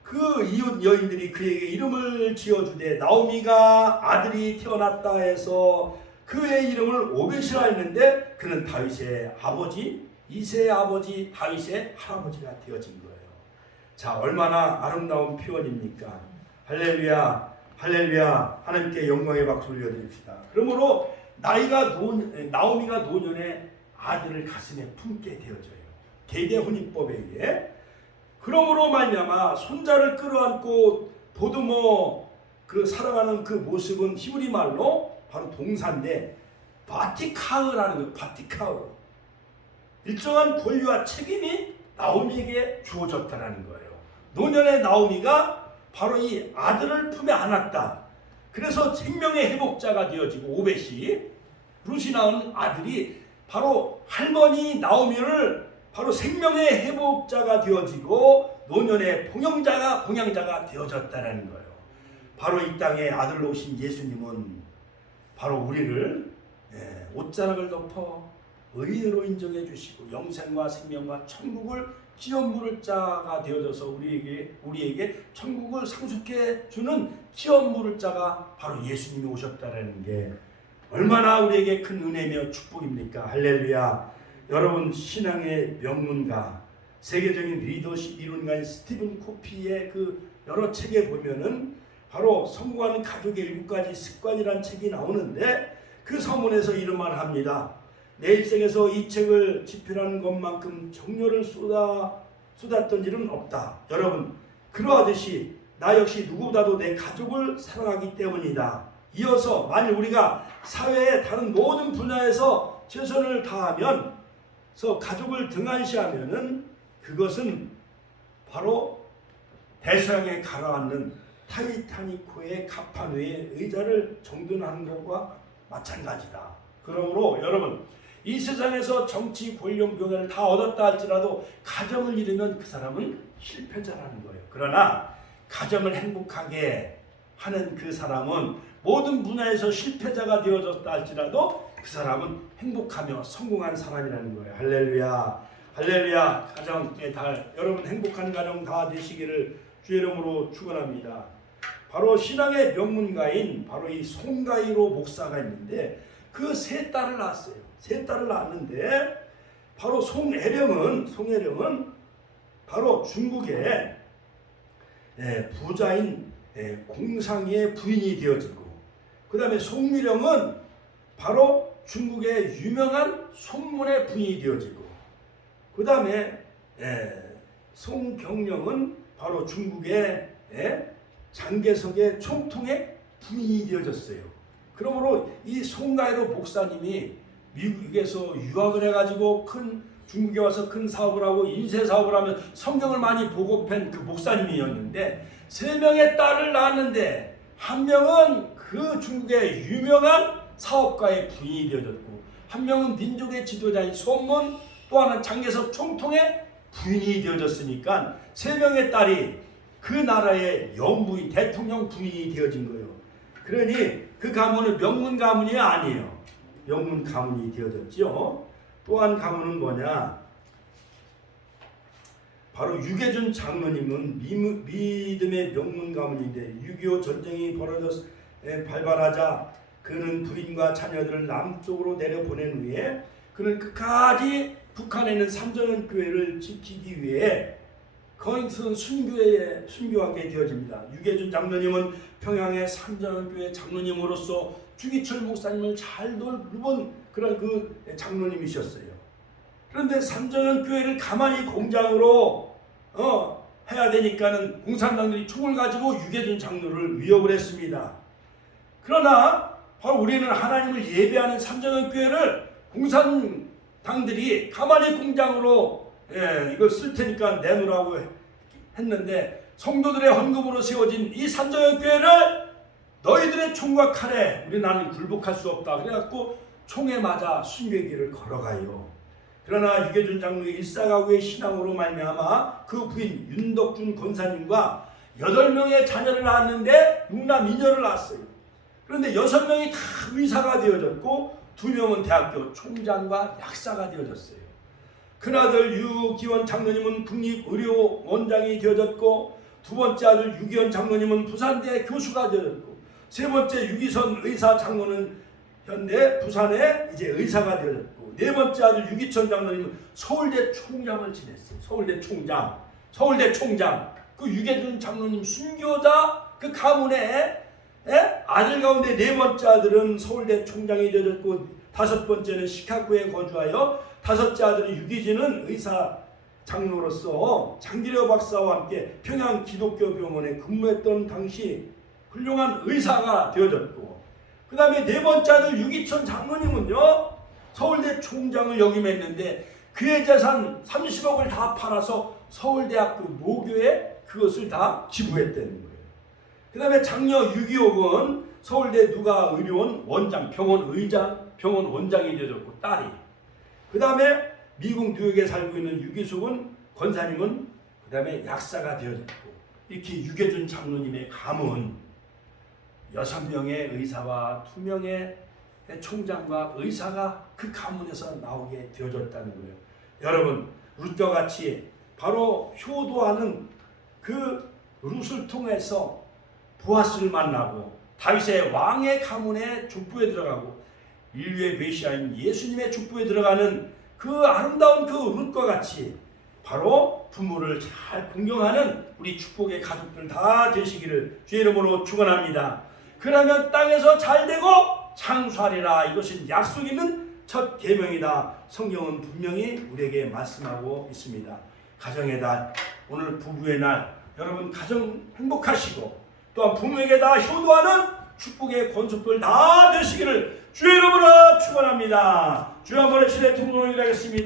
그 이웃 여인들이 그에게 이름을 지어주되 나오미가 아들이 태어났다 해서 그의 이름을 오벳이라 했는데 그는 다윗의 아버지 이새의 아버지 다윗의 할아버지가 되어진 거예요. 자, 얼마나 아름다운 표현입니까? 할렐루야, 할렐루야. 하나님께 영광의 박수 올려드립시다. 그러므로 나오미가 노년에 아들을 가슴에 품게 되어져요. 계대 혼인법에 의해. 그러므로 말미암아 손자를 끌어안고 보듬어 그 사랑하는 그 모습은 히브리 말로 바로 동사인데 바티카흐라는 거예요. 바티카흐. 일정한 권리와 책임이 나오미에게 주어졌다는 거예요. 노년의 나오미가 바로 이 아들을 품에 안았다. 그래서 생명의 회복자가 되어지고 오벳이 룻이 낳은 아들이 바로 할머니 나오미를 바로 생명의 회복자가 되어지고 노년의 봉양자가 되어졌다는 거예요. 바로 이 땅에 아들로 오신 예수님은 바로 우리를 옷자락을 덮어 의인으로 인정해 주시고 영생과 생명과 천국을 기업 물을 자가 되어져서 우리에게 천국을 상속해 주는 기업 물을 자가 바로 예수님이 오셨다는 게 얼마나 우리에게 큰 은혜며 축복입니까? 할렐루야. 여러분, 신앙의 명문가, 세계적인 리더십 이론가인 스티븐 코피의 그 여러 책에 보면은 바로 성공하는 가족의 7가지 습관이라는 책이 나오는데 그 서문에서 이런 말을 합니다. 내 일생에서 이 책을 집필하는 것만큼 정열을 쏟았던 일은 없다. 여러분, 그러하듯이 나 역시 누구보다도 내 가족을 사랑하기 때문이다. 이어서 만일 우리가 사회의 다른 모든 분야에서 최선을 다하면 가족을 등한시하면은 그것은 바로 대서양에 가라앉는 타이타닉호의 갑판 위에 의자를 정돈하는 것과 마찬가지다. 그러므로 여러분, 이 세상에서 정치, 권력, 명예를 다 얻었다 할지라도 가정을 잃으면 그 사람은 실패자라는 거예요. 그러나 가정을 행복하게 하는 그 사람은 모든 분야에서 실패자가 되어졌다 할지라도 그 사람은 행복하며 성공한 사람이라는 거예요. 할렐루야, 할렐루야. 가정의 달, 여러분 행복한 가정 다 되시기를 주의 이름으로 축원합니다. 바로 신앙의 명문가인 바로 이 송가이로 목사가 있는데 그 3딸을 낳았어요. 3딸을 낳았는데 바로 송혜령은 바로 중국의 부자인 공상의 부인이 되어지고, 그 다음에 송미령은 바로 중국의 유명한 손문의 부인이 되어지고, 그 다음에 송경령은 바로 중국의 장개석의 총통의 부인이 되어졌어요. 그러므로 이 송가이로 목사님이 미국에서 유학을 해가지고 큰 중국에 와서 큰 사업을 하고 인쇄 사업을 하면 성경을 많이 보고팬 그 목사님이었는데 3명의 딸을 낳았는데 한 명은 그 중국의 유명한 사업가의 부인이 되어졌고 한 명은 민족의 지도자인 손문, 또 하나는 장개석 총통의 부인이 되어졌으니까 3명의 딸이 그 나라의 영부인, 대통령 부인이 되어진 거예요. 그러니 그 가문은 명문 가문이 아니에요. 명문 가문이 되어졌죠. 또 한 가문은 뭐냐? 바로 유계준 장로님은 믿음의 명문 가문인데 6.25 전쟁이 발발하자 그는 부인과 자녀들을 남쪽으로 내려보낸 후에 그는 끝까지 북한에 있는 삼정연교회를 지키기 위해 거기서 순교하게 되어집니다. 유계준 장로님은 평양의 삼정연교회 장로님으로서 주기철 목사님을 잘 돌본 그런 그 장로님이셨어요. 그런데 삼정연교회를 가만히 공장으로 해야 되니까는 공산당들이 총을 가지고 유계준 장로를 위협을 했습니다. 그러나 바로 우리는 하나님을 예배하는 삼정연교회를 공산당들이 가만히 공장으로 이걸 쓸 테니까 내놓으라고 했는데 성도들의 헌금으로 세워진 이 삼정연교회를 너희들의 총과 칼에 우리 나는 굴복할 수 없다. 그래갖고 총에 맞아 순교의 길을 걸어가요. 그러나 유계준 장로의 일사가구의 신앙으로 말미암아 그 부인 윤덕준 권사님과 8명의 자녀를 낳았는데 6남2녀를 낳았어요. 그런데 6명이 다 의사가 되어졌고 2명은 대학교 총장과 약사가 되어졌어요. 큰아들 유기원 장로님은 국립의료원장이 되어졌고 두 번째 아들 유기원 장로님은 부산대 교수가 되어졌고 세 번째 유기선 의사 장로는 현대 부산에 이제 의사가 되어졌고 네 번째 아들 유기천 장로님은 서울대 총장을 지냈어요. 서울대 총장. 그 유계준 장로님 순교자 그 가문의 아들 가운데 네 번째 아들은 서울대 총장이 되어졌고 다섯 번째는 시카고에 거주하여 다섯째 아들은 유기진은 의사 장로로서 장기려 박사와 함께 평양 기독교 병원에 근무했던 당시 훌륭한 의사가 되어졌고 그 다음에 네 번째 아들 유기천 장로님은요 서울대 총장을 역임했는데 그의 재산 30억을 다 팔아서 서울대학교 모교에 그것을 다 기부했다는 거예요. 그 다음에 장녀 유기옥은 서울대 누가의료원 원장, 병원 원장이 되어졌고 딸이. 그 다음에 미국 뉴욕에 살고 있는 유기숙은 권사님은 그 다음에 약사가 되어졌고 이렇게 유계준 장로님의 가문 6명의 의사와 2명의 총장과 의사가 그 가문에서 나오게 되어졌다는 거예요. 여러분 룻과 같이 바로 효도하는 그 룻을 통해서 보아스를 만나고 다윗의 왕의 가문의 족보에 들어가고 인류의 메시아인 예수님의 족보에 들어가는 그 아름다운 그 룻과 같이 바로 부모를 잘 공경하는 우리 축복의 가족들 다 되시기를 주의 이름으로 축원합니다. 그러면 땅에서 잘되고 창수하리라. 이것은 약속 있는 첫 계명이다. 성경은 분명히 우리에게 말씀하고 있습니다. 가정의 달, 오늘 부부의 날, 여러분 가정 행복하시고 또한 부모에게 다 효도하는 축복의 권속들 다 되시기를 주의 이름으로 축원합니다. 주여 한번 시대 통로를 하겠습니다.